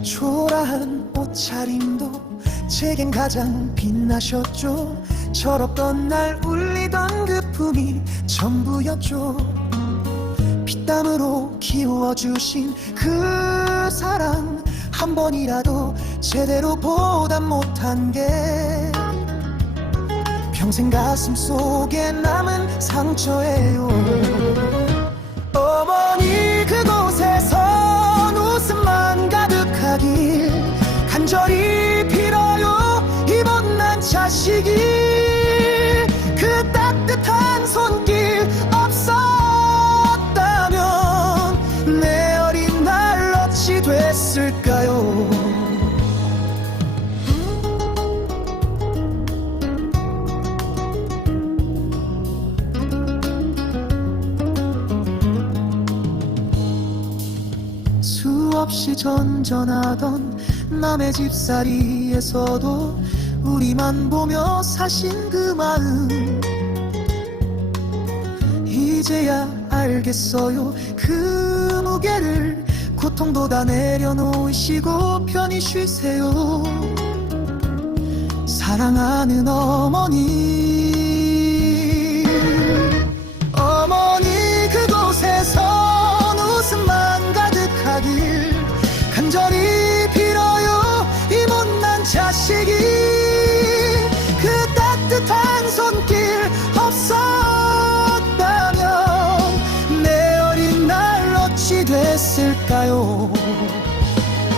초라한 옷차림도 제겐 가장 빛나셨죠. 철없던 날 울리던 그 품이 전부였죠. 피땀으로 키워주신 그 사랑, 한 번이라도 제대로 보다 못한 게 평생 가슴 속에 남은 상처예요. 어머니 그곳에선 웃음만 가득하길 간절히 빌어요. 이번 난 자식이 그 따뜻한 손길 없었다면 내 어린 날 어찌 됐을까요. 수없이 전전하던 남의 집살이에서도 우리만 보며 사신 그 마음, 이제야 알겠어요. 그 무게를 고통도 다 내려놓으시고 편히 쉬세요. 사랑하는 어머니, 어머니 그곳에선 웃음만 가득하길 간절히 빌어요. 이 못난 자식이 그 따뜻한 손길 없었다면 내 어린 날 어찌 됐을까요?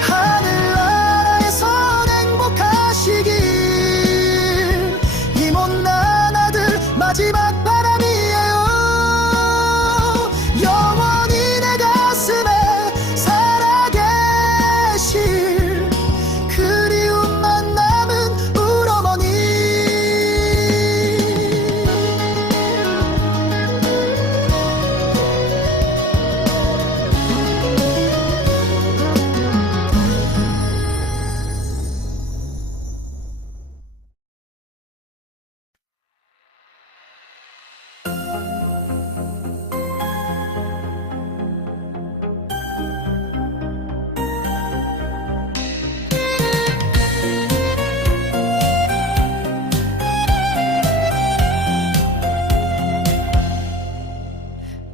하늘나라에선 행복하시길 이 못난 아들 마지막 바람이에요. 영원히 내 가슴에 살아계실 그리움만 남은 우리 어머니.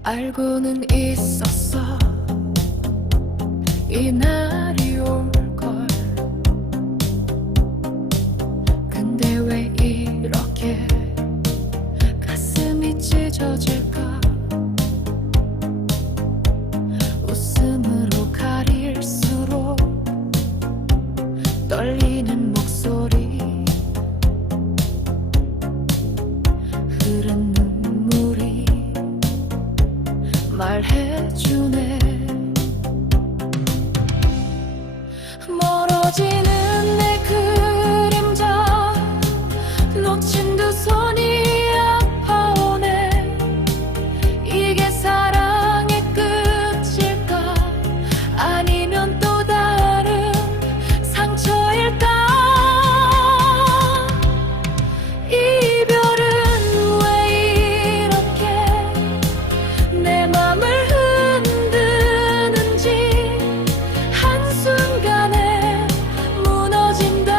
알고는 있었어 이날이 올걸. 근데 왜 이렇게 가슴이 찢어질까. 웃음으로 가릴수록 떨리는 목소리, 흐른 눈물이 말해주네. 멀어지는 내 그림자, 놓친 두 손이 아파오네. 이게 사랑의 끝일까, 아니면 또 다른 상처일까. 이별은 왜 이렇게 내 맘을 흔드는지. 한순간에 무너진다.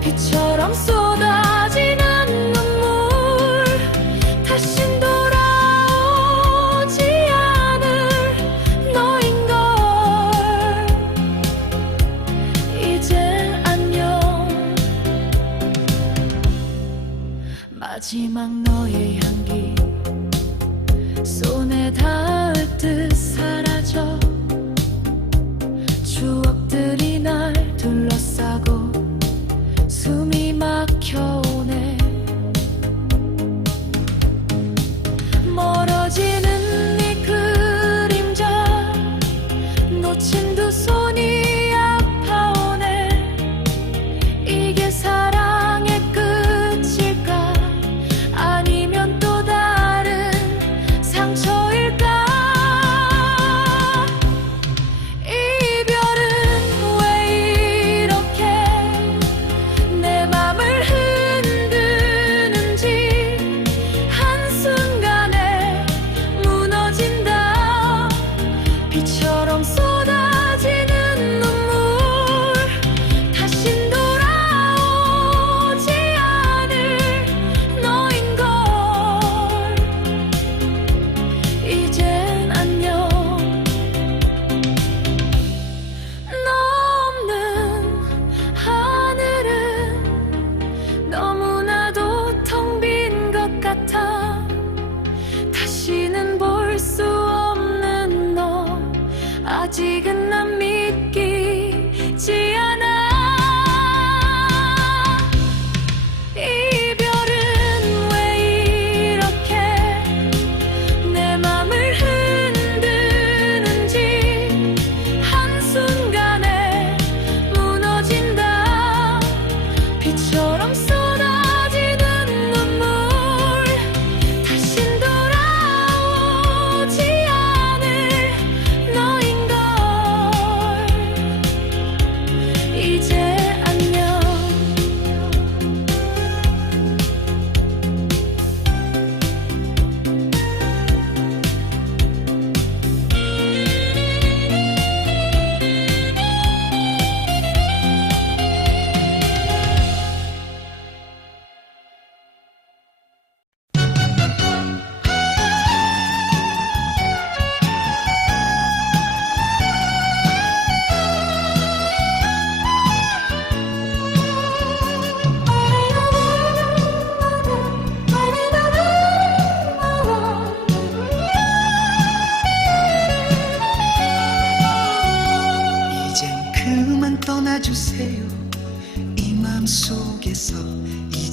비처럼 쏟아지는 눈물, 다신 돌아오지 않을 너인걸. 이젠 안녕. 마지막 너의 향기 손에 닿을 듯 사라져. 추억들이 날 둘러싸고 숨이 막혀오네. 멀어지는 네 그림자, 놓친 두 손이 아파오네. 이게 사랑의 끝일까, 아니면 또 다른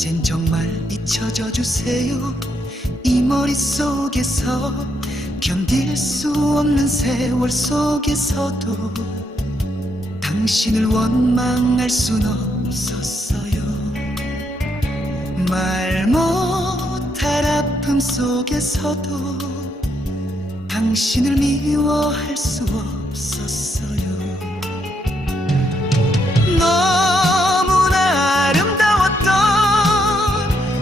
이젠 정말 잊혀져 주세요. 이 머릿속에서 견딜 수 없는 세월 속에서도 당신을 원망할 순 없었어요. 말 못할 아픔 속에서도 당신을 미워할 수 없었어요. 너무나 아름다웠던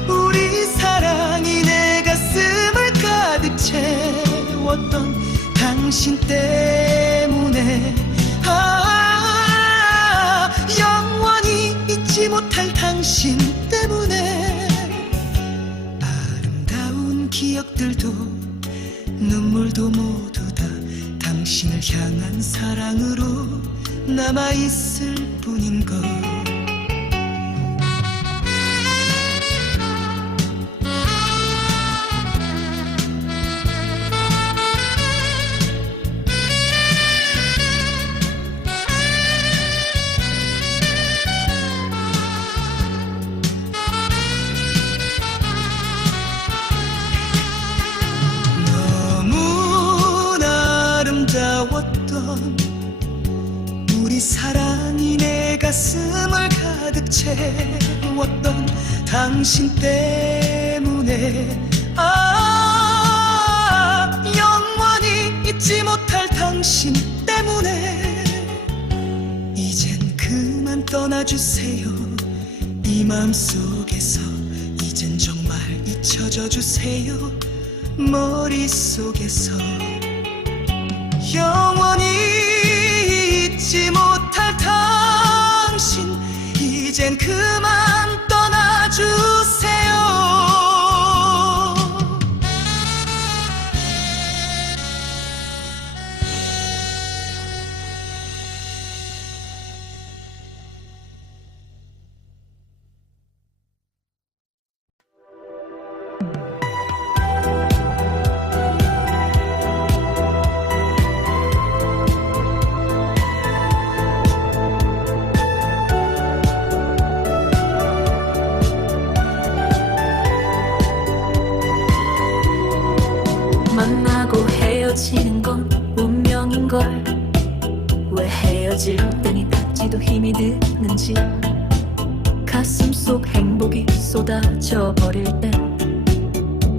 우리 사랑이 내 가슴을 가득 채웠던 당신 때문에 영원히 잊지 못할 당신 때문에 아름다운 기억들도 눈물도 모두 다 당신을 향한 사랑으로 남아있을 뿐인걸. 너무나 아름다웠던 우리 사랑이 내 가슴을 가득 채웠던 당신 때문에 영원히 잊지 못할 당신 때문에 이젠 그만 떠나주세요. 이 마음속에서 이젠 정말 잊혀져 주세요. 머릿속에서 영원히 잊지 못할 당신 이젠 그만 떠나주세요. 만나고 헤어지는 건 운명인걸. 왜 헤어질 때니 닿지도 힘이 드는지. 가슴 속 행복이 쏟아져 버릴 때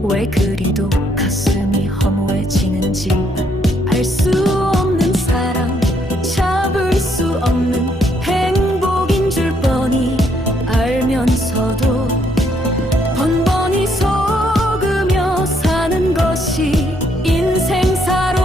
왜 그리도 가슴이 허무해지는지. 알 수 없는 사랑, 잡을 수 없는 행복인 줄 뻔히 알면서도 번번이 속으며 사는 것이 인생사로구나.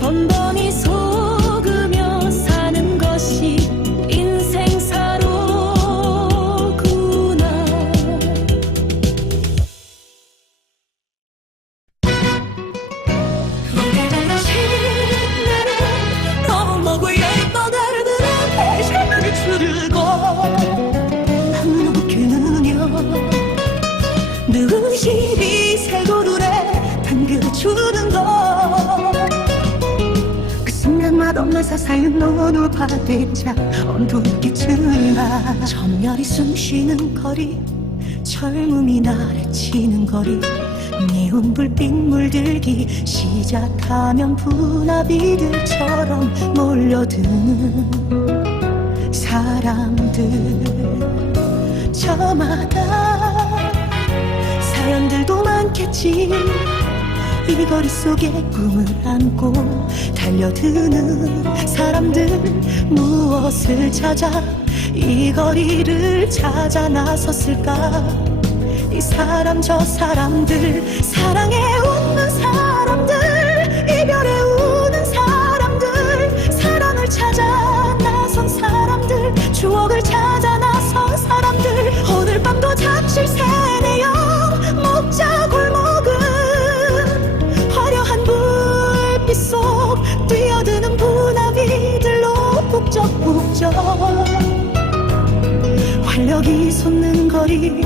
번번이 속으며 사는 것이 인생사로구나. 너무 먹고 예뻐 다르는 삶을 추르고 누구느냐 누구시 세고들에 당겨주는 것그 순간 맛없는 사사인 너무 바대자 언두기쯤아 점열이 숨쉬는 거리 젊음이 나를 치는 거리 미운 불빛 물들기 시작하면 분화비들처럼 몰려드는 사람들 저마다 사연들도 많겠지 이 거리 속에 꿈을 안고 달려드는 사람들 무엇을 찾아 이 거리를 찾아 나섰을까 이 사람 저 사람들 사랑에 웃는 사람들 이별에 우는 사람들 사랑을 찾아 나선 사람들 추억을 찾아 나선 사람들 오늘 밤도 잠실 새내요 목자 골목은 화려한 불빛 속 뛰어드는 분화비들로 북적북적 활력이 솟는 거리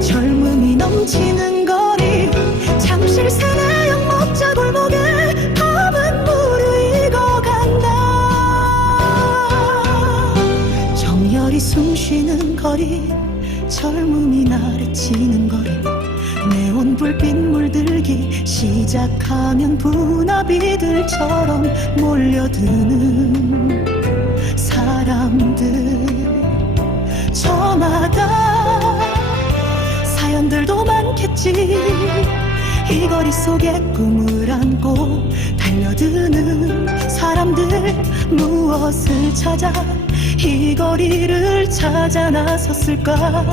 젊음이 넘치는 거리 잠실 새내역 목자 골목에 밤은 무르익어간다 정열이 숨쉬는 거리 젊음이 나를 치는 거리 네온 불빛 물들기 시작하면 분화비들처럼 몰려드는 사람들 저마다 사연들도 많겠지 이 거리 속에 꿈을 안고 달려드는 사람들 무엇을 찾아 이 거리를 찾아 나섰을까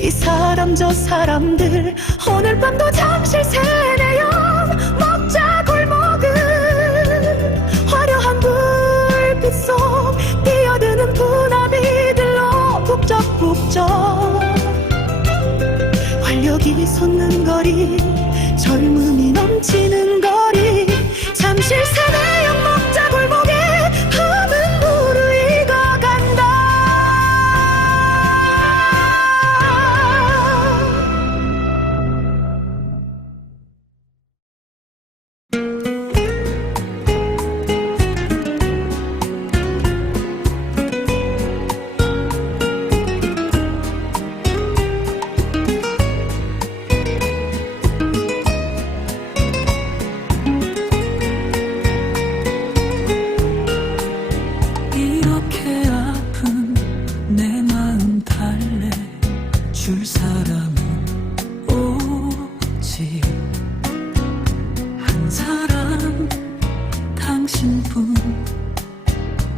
이 사람 저 사람들 오늘 밤도 잠실 새내역 먹자 골목은 화려한 불빛 속 뛰어드는 분화비들로 북적북적 활력이 솟는 거리 젊음이 넘치는 거리 잠실 새내역 먹자 골목에 밤은 무르익어간다 이렇게 아픈 내 마음 달래줄 사람은 오직 한 사람 당신뿐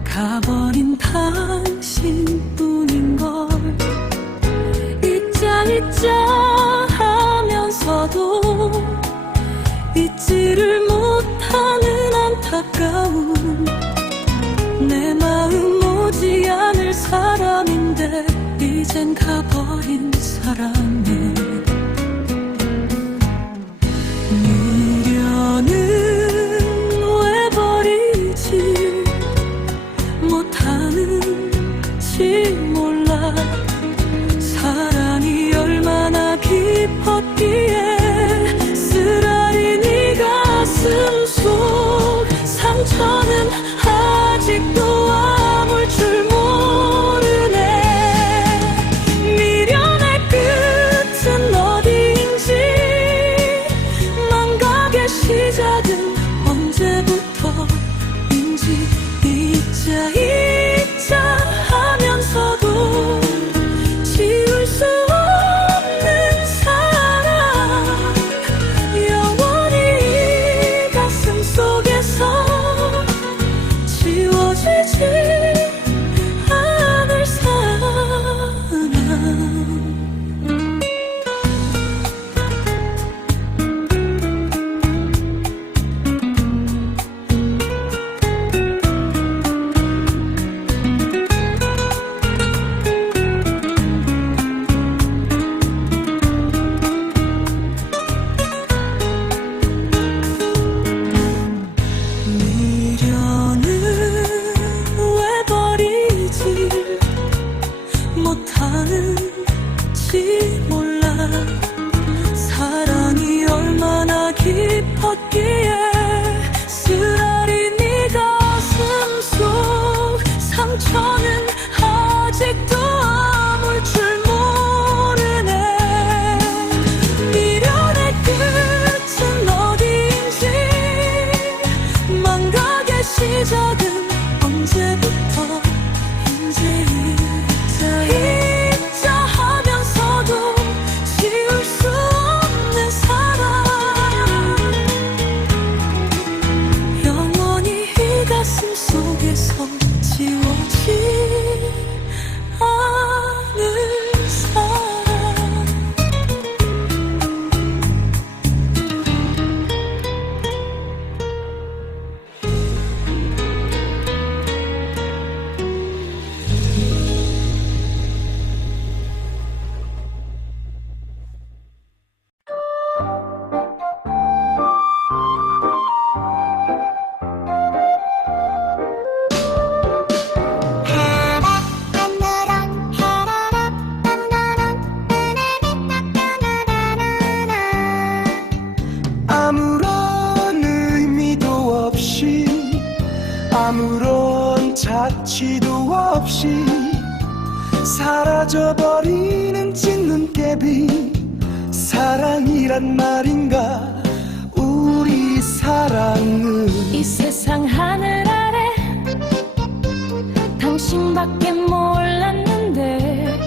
가버린 당신뿐인걸 잊자 하면서도 잊지를 못하는 안타까움 내 마음 오지 않을 사람인데 이젠 가버린 사람을 미련은 왜 버리지 못하는지 몰라 사랑이 얼마나 깊었기에 쓰라린 이 가슴 속 상처는 아직도 아물 줄 모르네 미련의 끝은 어디인지 망각의 시작은 언제부터인지 잊자 하면서도 지울 수 없는 사랑 영원히 이 가슴 속에서 지워지지 않을 사랑 시작은 언제부터 이제부터야 잊자 하면서도 지울 수 없는 사랑 영원히 이 가슴 속에서 지워지 않을 사랑 아무런 의미도 없이 아무런 자취도 없이 사라져버리는 찐눈깨비 사랑이란 말인가 우리 사랑은 이 세상 하늘 아래 당신밖에 몰랐는데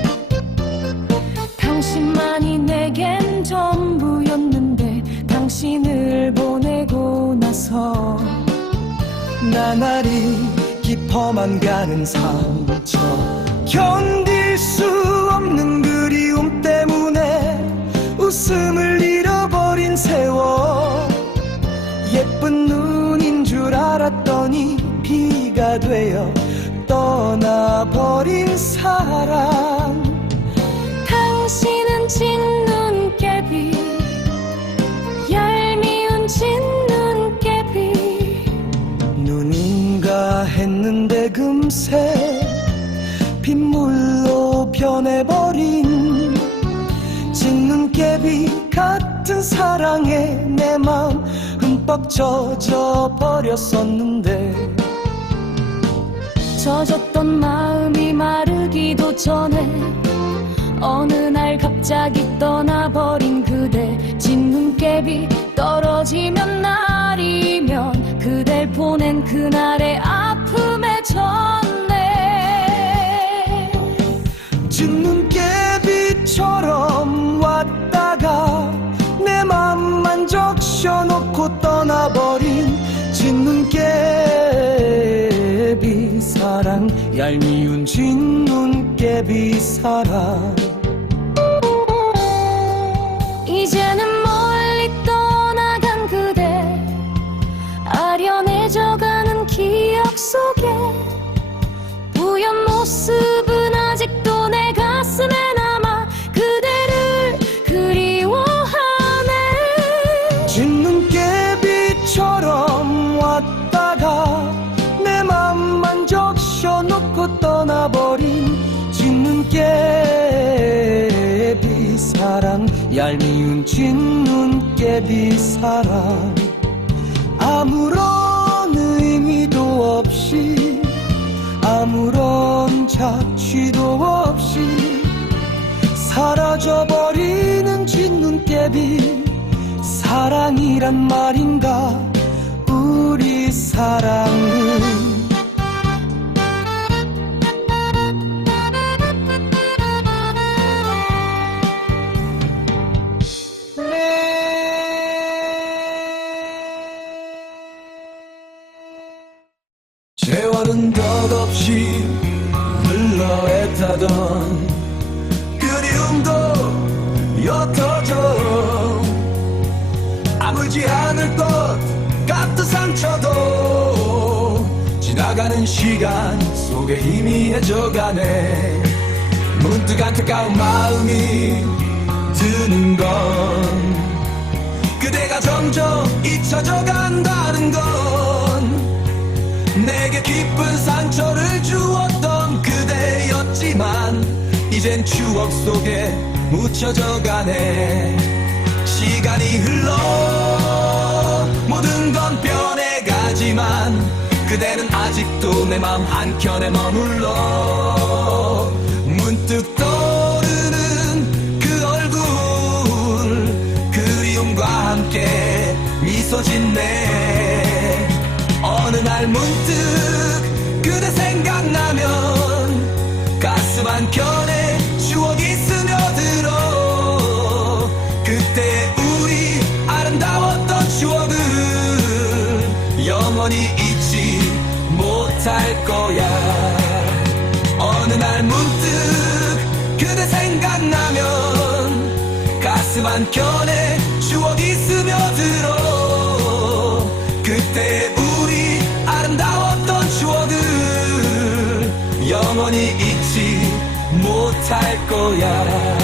당신만이 내겐 전부였는데 당신을 보내고 나서 나날이 깊어만 가는 상처 견딜 수 없는 그리움 때문에 웃음을 잃어버린 세월 예쁜 눈인 줄 알았더니 비가 되어 떠나버린 사랑 당신은 진눈깨비 얄미운 진눈깨비 눈인가 했는데 금세 빗물로 변해버린 진눈깨비 같은 사랑에 내 맘 흠뻑 젖어 버렸었는데 젖었던 마음이 마르기도 전에 어느 날 갑자기 떠나버린 그대 진눈깨비 떨어지면 날이면 그댈 보낸 그날의 아픔에 졌네 진눈깨비처럼 왔다가 내 맘만 적셔놓고 떠나버린 진눈깨비 사랑 얄미운 진눈깨비 사랑 이제는 멀리 떠나간 그대 아련해져가는 기억 속에 부연 모습은 아직도 내 가슴에 남아 그대를 그리워하네 진눈깨비처럼 왔다가 내 맘만 적셔놓고 떠나버린 진눈깨비 사랑 얄미운 진눈깨비 사랑 아무런 의미도 없이 아무런 자취도 없이 사라져버리는 진눈깨비 사랑이란 말인가 우리 사랑은 세월은 덧없이 흘러 애타던 그리움도 옅어져 아물지 않을 것 같은 상처도 지나가는 시간 속에 희미해져가네 문득 안타까운 마음이 드는 건 그대가 점점 잊혀져 간다는 건 내게 깊은 상처를 주었던 그대였지만 이젠 추억 속에 묻혀져 가네 시간이 흘러 모든 건 변해가지만 그대는 아직도 내 맘 한켠에 머물러 문득 떠오르는 그 얼굴 그리움과 함께 미소 짓네 어느 날 문득 그대 생각나면 가슴 한켠에 추억이 스며들어. 그때 우리 아름다웠던 추억을 영원히 잊지 못할 거야. 어느 날 문득 그대 생각나면 가슴 한켠에 추억이 스며들어. 그때 우리 아름다웠던 추억을 영원히 잊지 못할 거야.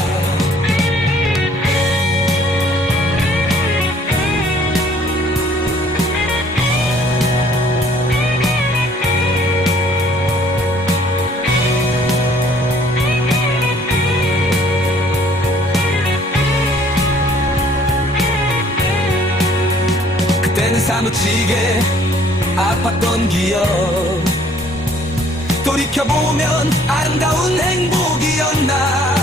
그때는 사무치게 아팠던 기억 돌이켜보면 아름다운 행복이었나.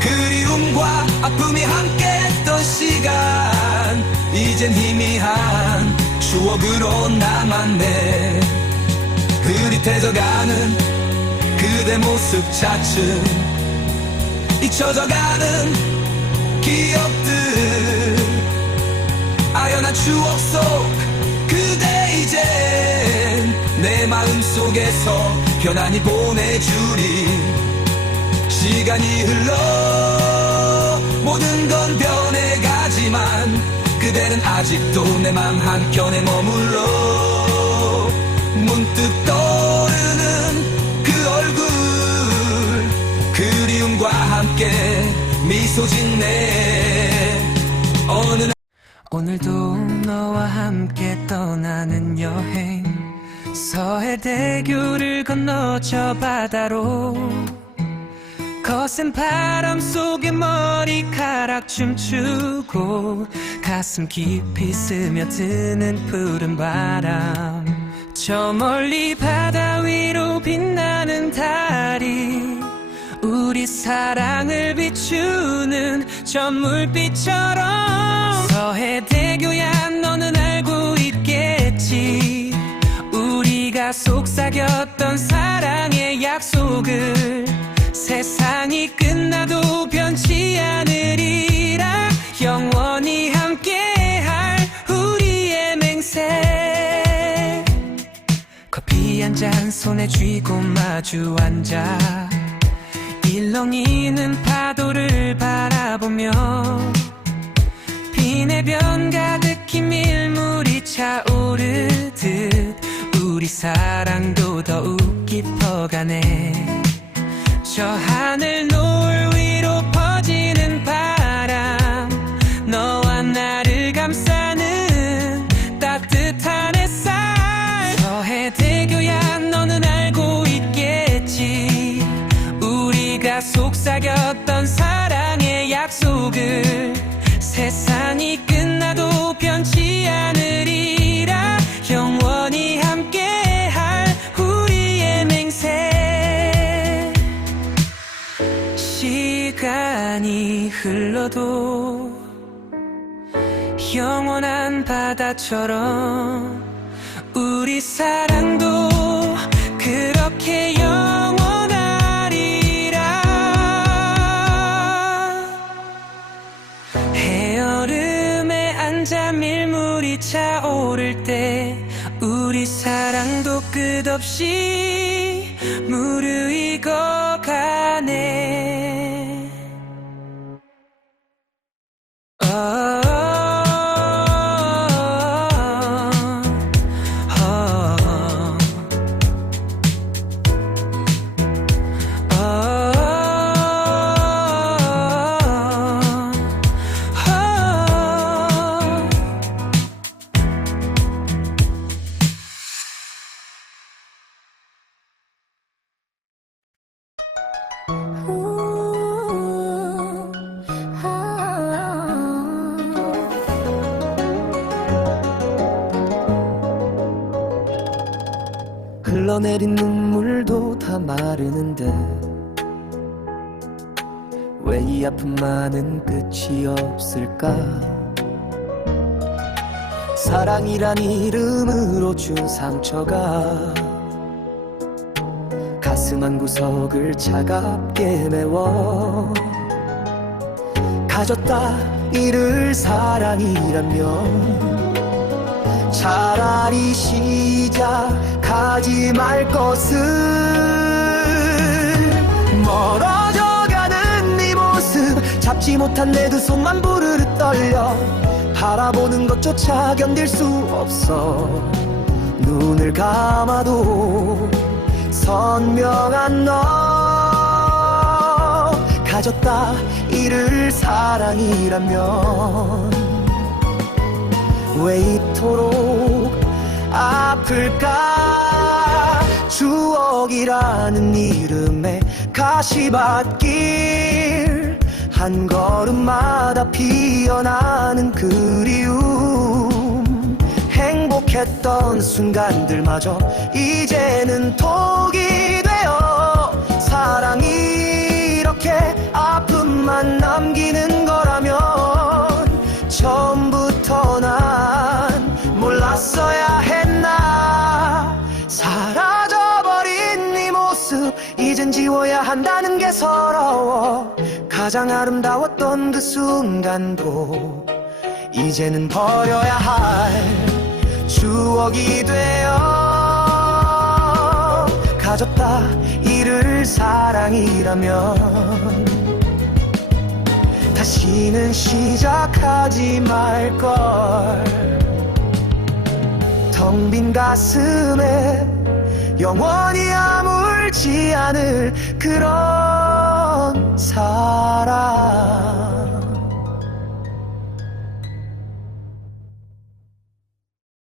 그리움과 아픔이 함께했던 시간 이젠 희미한 추억으로 남았네. 흐릿해져가는 그대 모습 차츰 잊혀져가는 기억들. 아련한 추억 속 그대 이젠 내 마음속에서 편안히 보내주리. 시간이 흘러 모든 건 변해가지만 그대는 아직도 내 맘 한켠에 머물러. 문득 떠오르는 그 얼굴 그리움과 함께 미소 짓네. 어느 날 오늘도 너와 함께 떠나는 여행. 서해대교를 건너 저 바다로 거센 바람 속에 머리카락 춤추고 가슴 깊이 스며드는 푸른 바람. 저 멀리 바다 위로 빛나는 달이 우리 사랑을 비추는 저 물빛처럼. 서해대교야 너는 알고 있겠지. 우리가 속삭였던 사랑의 약속을 세상이 끝나도 변치 않으리라. 영원히 함께할 우리의 맹세. 커피 한 잔 손에 쥐고 마주 앉아 일렁이는 파도를 바라보며 비내변 가득히 밀물이 차오르듯 우리 사랑도 더욱 깊어가네. 저 하늘 노을 위로 퍼지는 바람 너와 나를 감싸는 따뜻한 햇살. 서해대교야 너는 알고 있겠지. 우리가 속삭였던 사랑의 약속을 세상이 끝나도 변치 않으리라. 영원히 함께할 우리의 맹세. 시간이 흘러도 영원한 바다처럼 우리 사랑도 그렇게 영원하리라. 해여름에 앉아 밀물이 차오를 때 우리 사랑도 끝없이 무르익어 가네. 흘러내린 눈물도 다 마르는데 왜 이 아픔만은 끝이 없을까. 사랑이란 이름으로 준 상처가 가슴 한 구석을 차갑게 메워 가졌다 이를 사랑이라면 차라리 시작하지 말 것을. 멀어져가는 네 모습 잡지 못한 내 두 손만 부르르 떨려 바라보는 것조차 견딜 수 없어. 눈을 감아도 선명한 너 가졌다 이를 사랑이라면 왜 이토록 아플까. 추억이라는 이름의 가시밭길 한 걸음마다 피어나는 그리움 행복했던 순간들마저 이제는 톡이 되어 사랑이 이렇게 아픔만 남기는 거라면 처음부터 난 몰랐어야 했나. 사라져버린 네 모습 이젠 지워야 한다는 게 서러워. 가장 아름다웠던 그 순간도 이제는 버려야 할 추억이 되어 가졌다 이를 사랑이라면 다시는 시작하지 말걸. 텅 빈 가슴에 영원히 아물지 않을 그런 사랑.